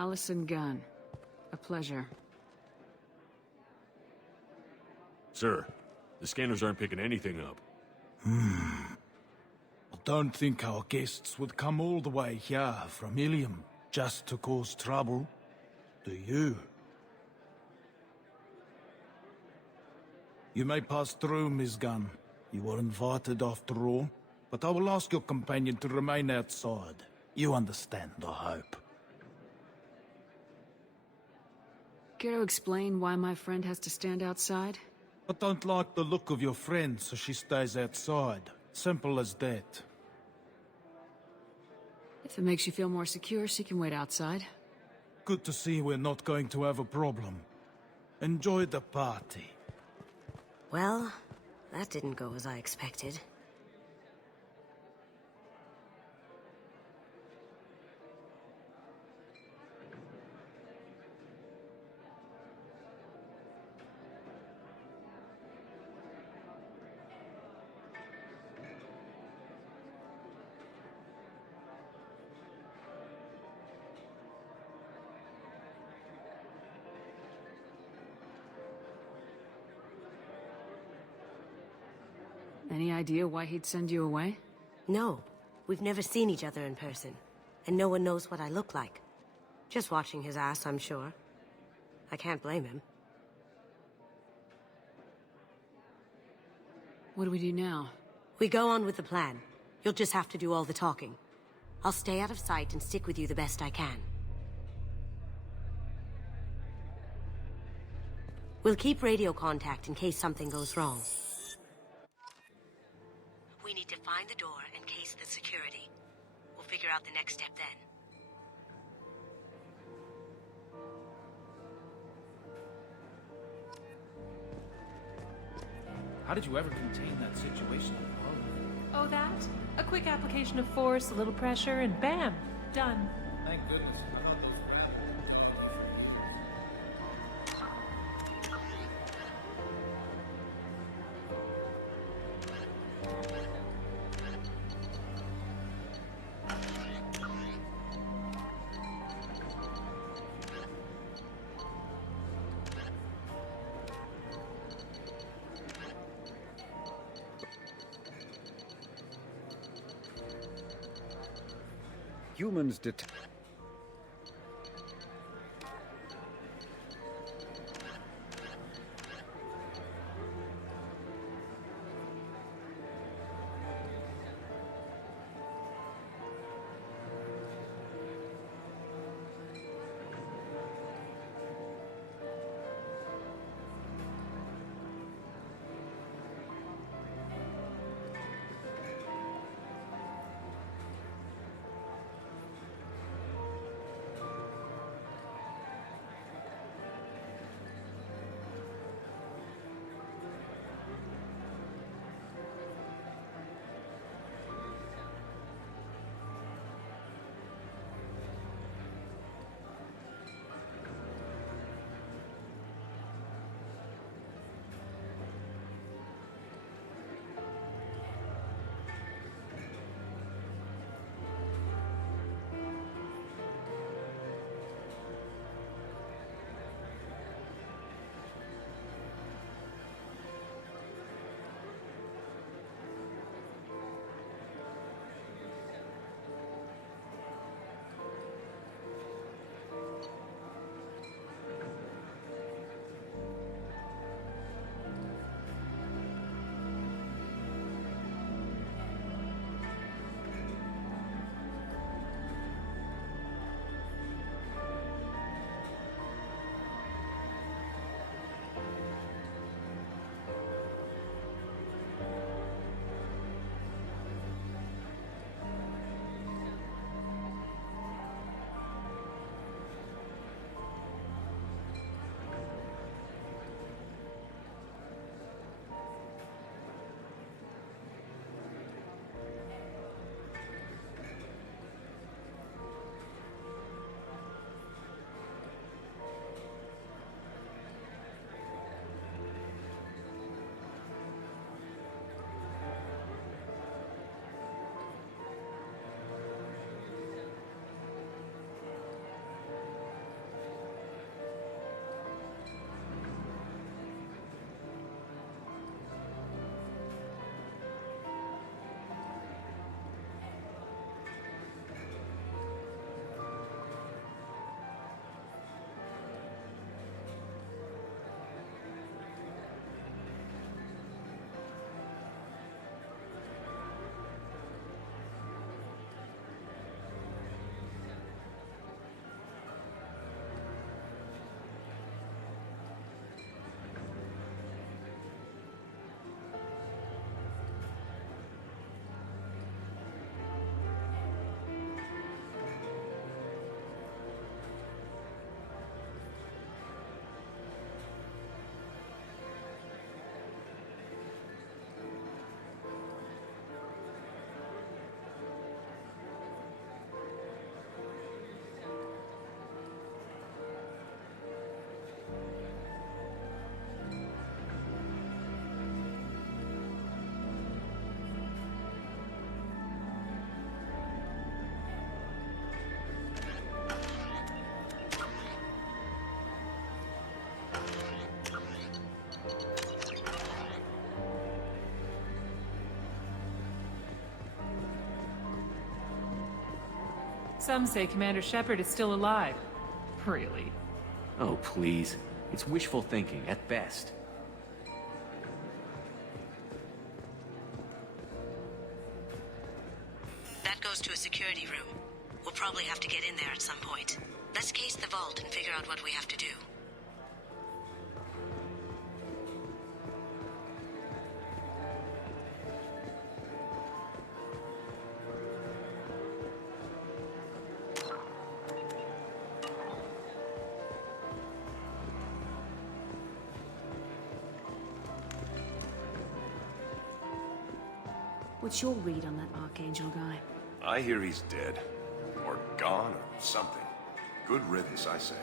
Allison Gunn. A pleasure. Sir, the scanners aren't picking anything up. I don't think our guests would come all the way here from Ilium just to cause trouble. Do you? You may pass through, Ms. Gunn. You were invited after all. But I will ask your companion to remain outside. You understand, I hope. Care to explain why my friend has to stand outside? I don't like the look of your friend, so she stays outside. Simple as that. If it makes you feel more secure, she can wait outside. Good to see we're not going to have a problem. Enjoy the party. Well, that didn't go as I expected. Any idea why he'd send you away? No. We've never seen each other in person. And no one knows what I look like. Just watching his ass, I'm sure. I can't blame him. What do we do now? We go on with the plan. You'll just have to do all the talking. I'll stay out of sight and stick with you the best I can. We'll keep radio contact in case something goes wrong. We need to find the door and case the security. We'll figure out the next step then. How did you ever contain that situation above? Oh, that? A quick application of force, a little pressure, and bam! Done. Thank goodness. I thought those Humans detect. Some say Commander Shepard is still alive. Really? Oh, please. It's wishful thinking, at best. That goes to a security room. We'll probably have to get in there at some point. Let's case the vault and figure out what we have to do. What's your read on that Archangel guy? I hear he's dead. Or gone, or something. Good riddance, I say.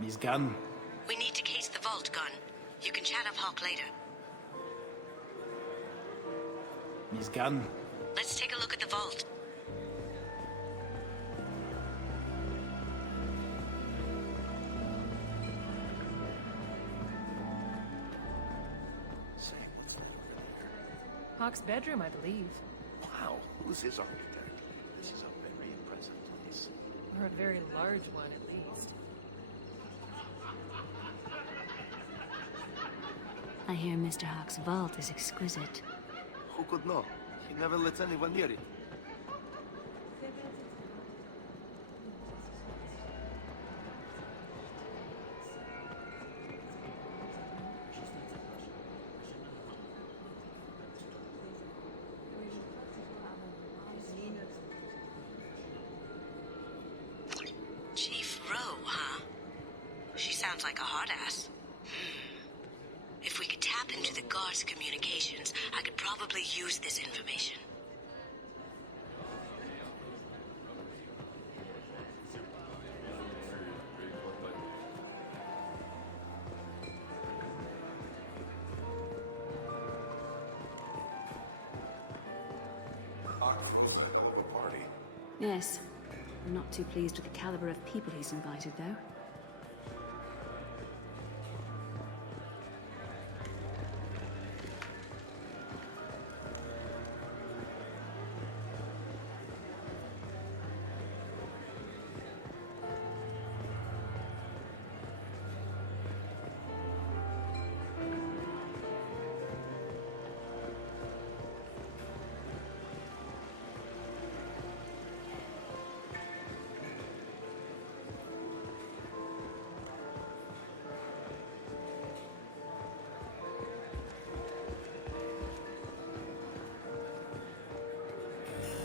His gun. We need to case the vault, Gun. You can chat up Hawk later. His gun. Let's take a look at the vault. Hawk's bedroom, I believe. Wow, who's his architect? This is a very impressive place. Or a very large one, at least. I hear Mr. Hawk's vault is exquisite. Who could know? He never lets anyone near it. Chief Rowe, huh? She sounds like a hard ass. If we could tap into the guard's communications, I could probably use this information. Yes. I'm not too pleased with the caliber of people he's invited, though.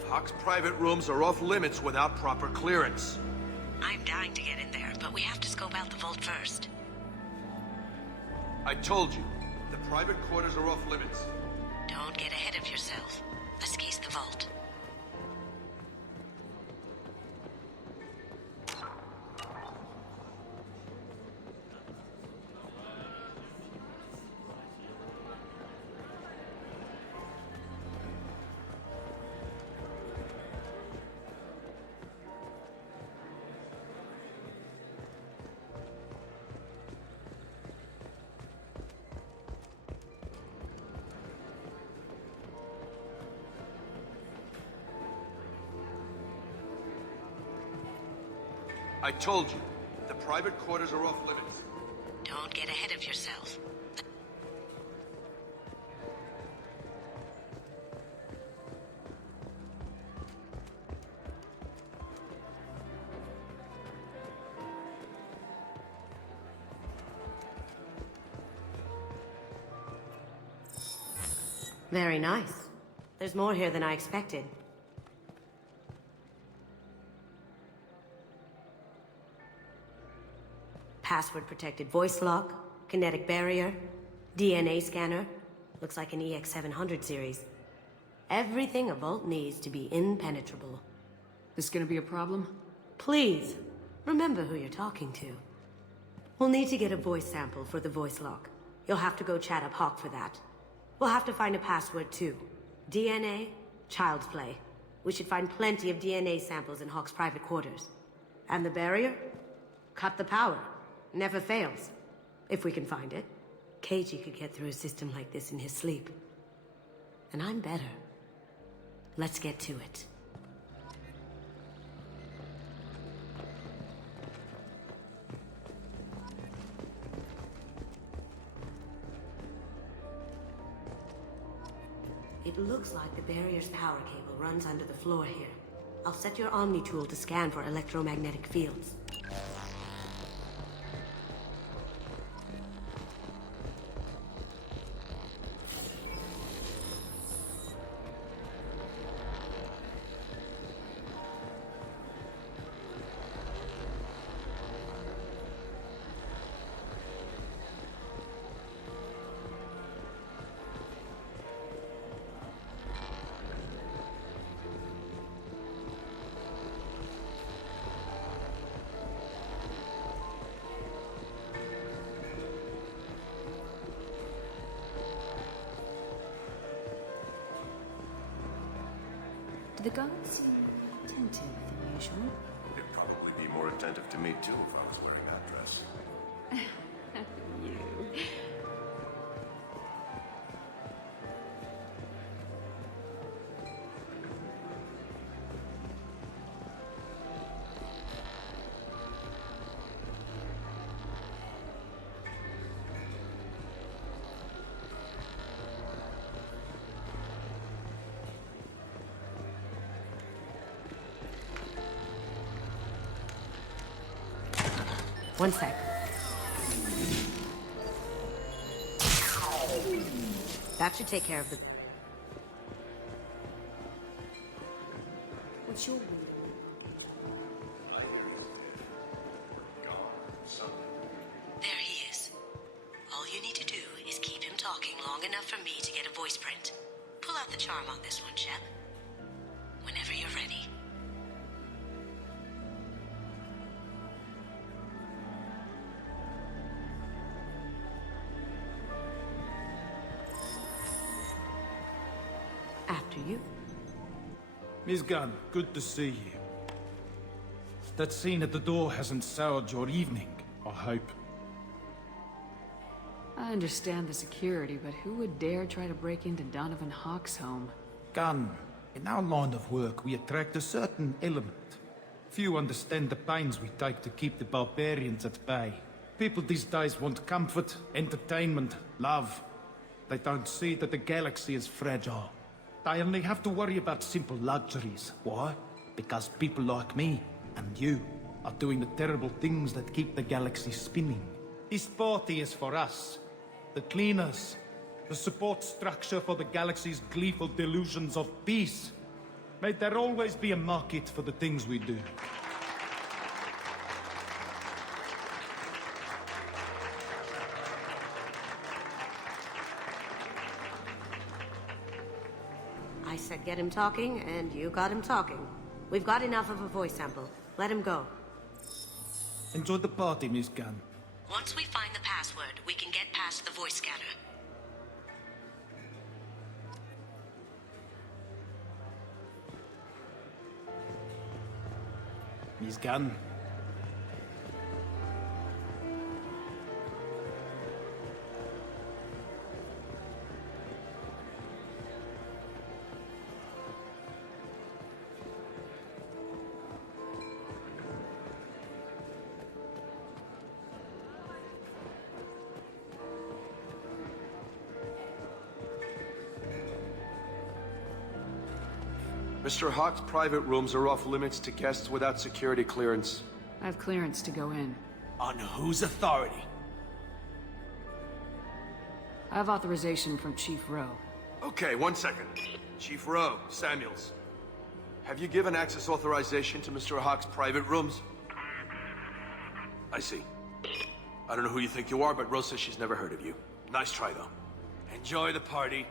Hawk's private rooms are off limits without proper clearance. I'm dying to get in there, but we have to scope out the vault first. I told you, the private quarters are off limits. Don't get ahead of yourself. Let's case the vault. I told you, the private quarters are off limits. Don't get ahead of yourself. Very nice. There's more here than I expected. Password-protected voice lock, kinetic barrier, DNA scanner. Looks like an EX700 series. Everything a Vault needs to be impenetrable. This gonna be a problem? Please, remember who you're talking to. We'll need to get a voice sample for the voice lock. You'll have to go chat up Hawk for that. We'll have to find a password too. DNA, child's play. We should find plenty of DNA samples in Hawk's private quarters. And the barrier? Cut the power. Never fails. If we can find it. KG could get through a system like this in his sleep. And I'm better. Let's get to it. It looks like the barrier's power cable runs under the floor here. I'll set your Omni tool to scan for electromagnetic fields. Do the guards seem attentive than usual? They'd probably be more attentive to me, too, if I was wearing that dress. You. One sec. That should take care of the... What's your... There he is. All you need to do is keep him talking long enough for me to get a voice print. Pull out the charm on this one, Shep. Whenever you're ready. After you. Miss Gunn, good to see you. That scene at the door hasn't soured your evening, I hope. I understand the security, but who would dare try to break into Donovan Hawk's home? Gunn, in our line of work, we attract a certain element. Few understand the pains we take to keep the barbarians at bay. People these days want comfort, entertainment, love. They don't see that the galaxy is fragile. They only have to worry about simple luxuries. Why? Because people like me and you are doing the terrible things that keep the galaxy spinning. This party is for us, the cleaners, the support structure for the galaxy's gleeful delusions of peace. May there always be a market for the things we do. I said get him talking, and you got him talking. We've got enough of a voice sample. Let him go. Enjoy the party, Miss Gunn. Once we find the password, we can get past the voice scanner. Miss Gunn. Mr. Hawk's private rooms are off limits to guests without security clearance. I have clearance to go in. On whose authority? I have authorization from Chief Rowe. Okay, 1 second. Chief Rowe, Samuels. Have you given access authorization to Mr. Hawk's private rooms? I see. I don't know who you think you are, but Rose says she's never heard of you. Nice try, though. Enjoy the party.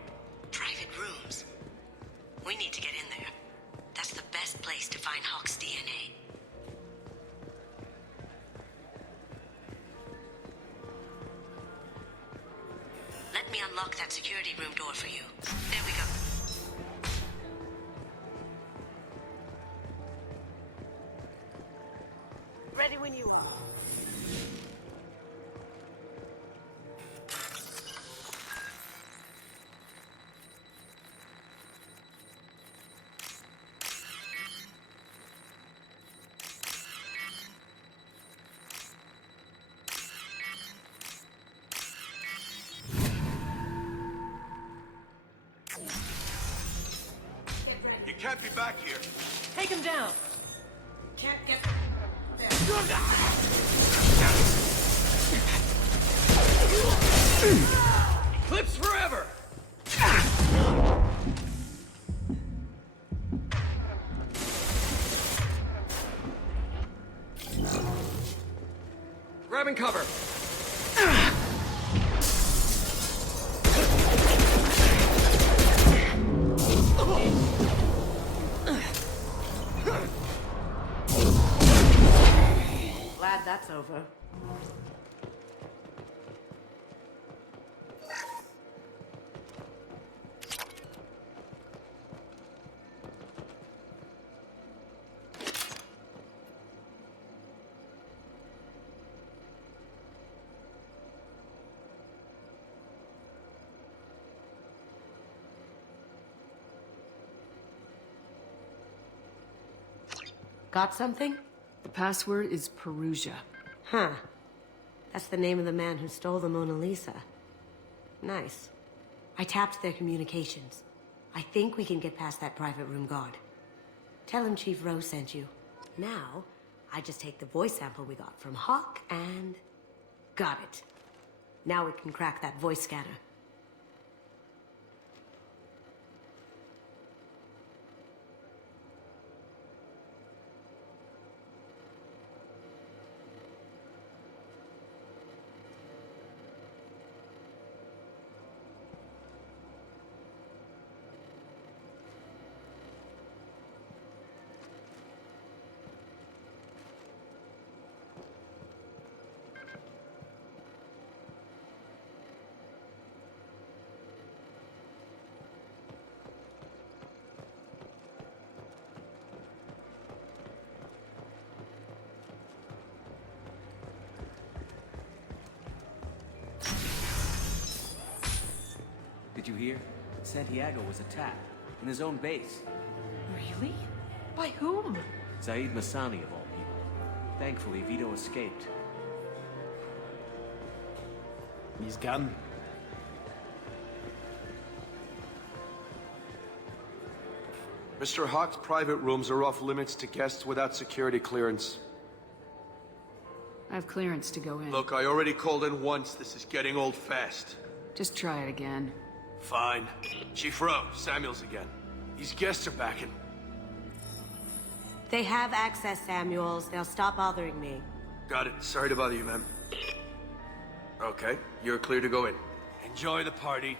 Private rooms. We need to get in there. That's the best place to find Hawk's DNA. Let me unlock that security room door for you. There we go. Ready when you are. You can't be back here. Take him down. Can't get Eclipse forever! Grabbing cover. Glad that's over. Got something? The password is Perugia. Huh. That's the name of the man who stole the Mona Lisa. Nice. I tapped their communications. I think we can get past that private room guard. Tell him Chief Rose sent you. Now, I just take the voice sample we got from Hawk and... got it. Now we can crack that voice scanner. Did you hear? Santiago was attacked. In his own base. Really? By whom? Zaid Masani of all people. Thankfully, Vito escaped. He's gone. Mr. Hawk's private rooms are off limits to guests without security clearance. I have clearance to go in. Look, I already called in once. This is getting old fast. Just try it again. Fine. Chief Rowe, Samuels again. These guests are back in. They have access, Samuels. They'll stop bothering me. Got it. Sorry to bother you, ma'am. Okay, you're clear to go in. Enjoy the party.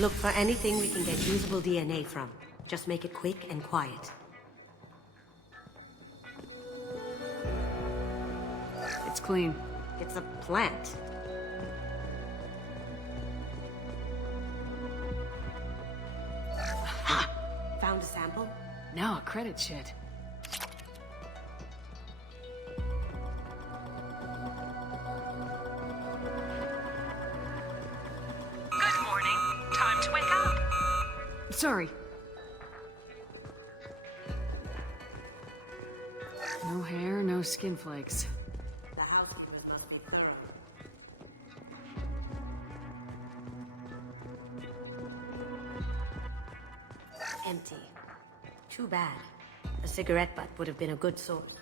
Look for anything we can get usable DNA from. Just make it quick and quiet. It's clean. It's a plant. found a sample? Now a credit shit. Good morning. Time to wake up. Sorry. No hair, no skin flakes. The house cleaners must be thorough. Empty. Too bad. A cigarette butt would have been a good source.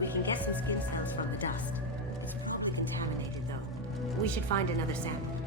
We can get some skin cells from the dust. Probably contaminated, though. We should find another sample.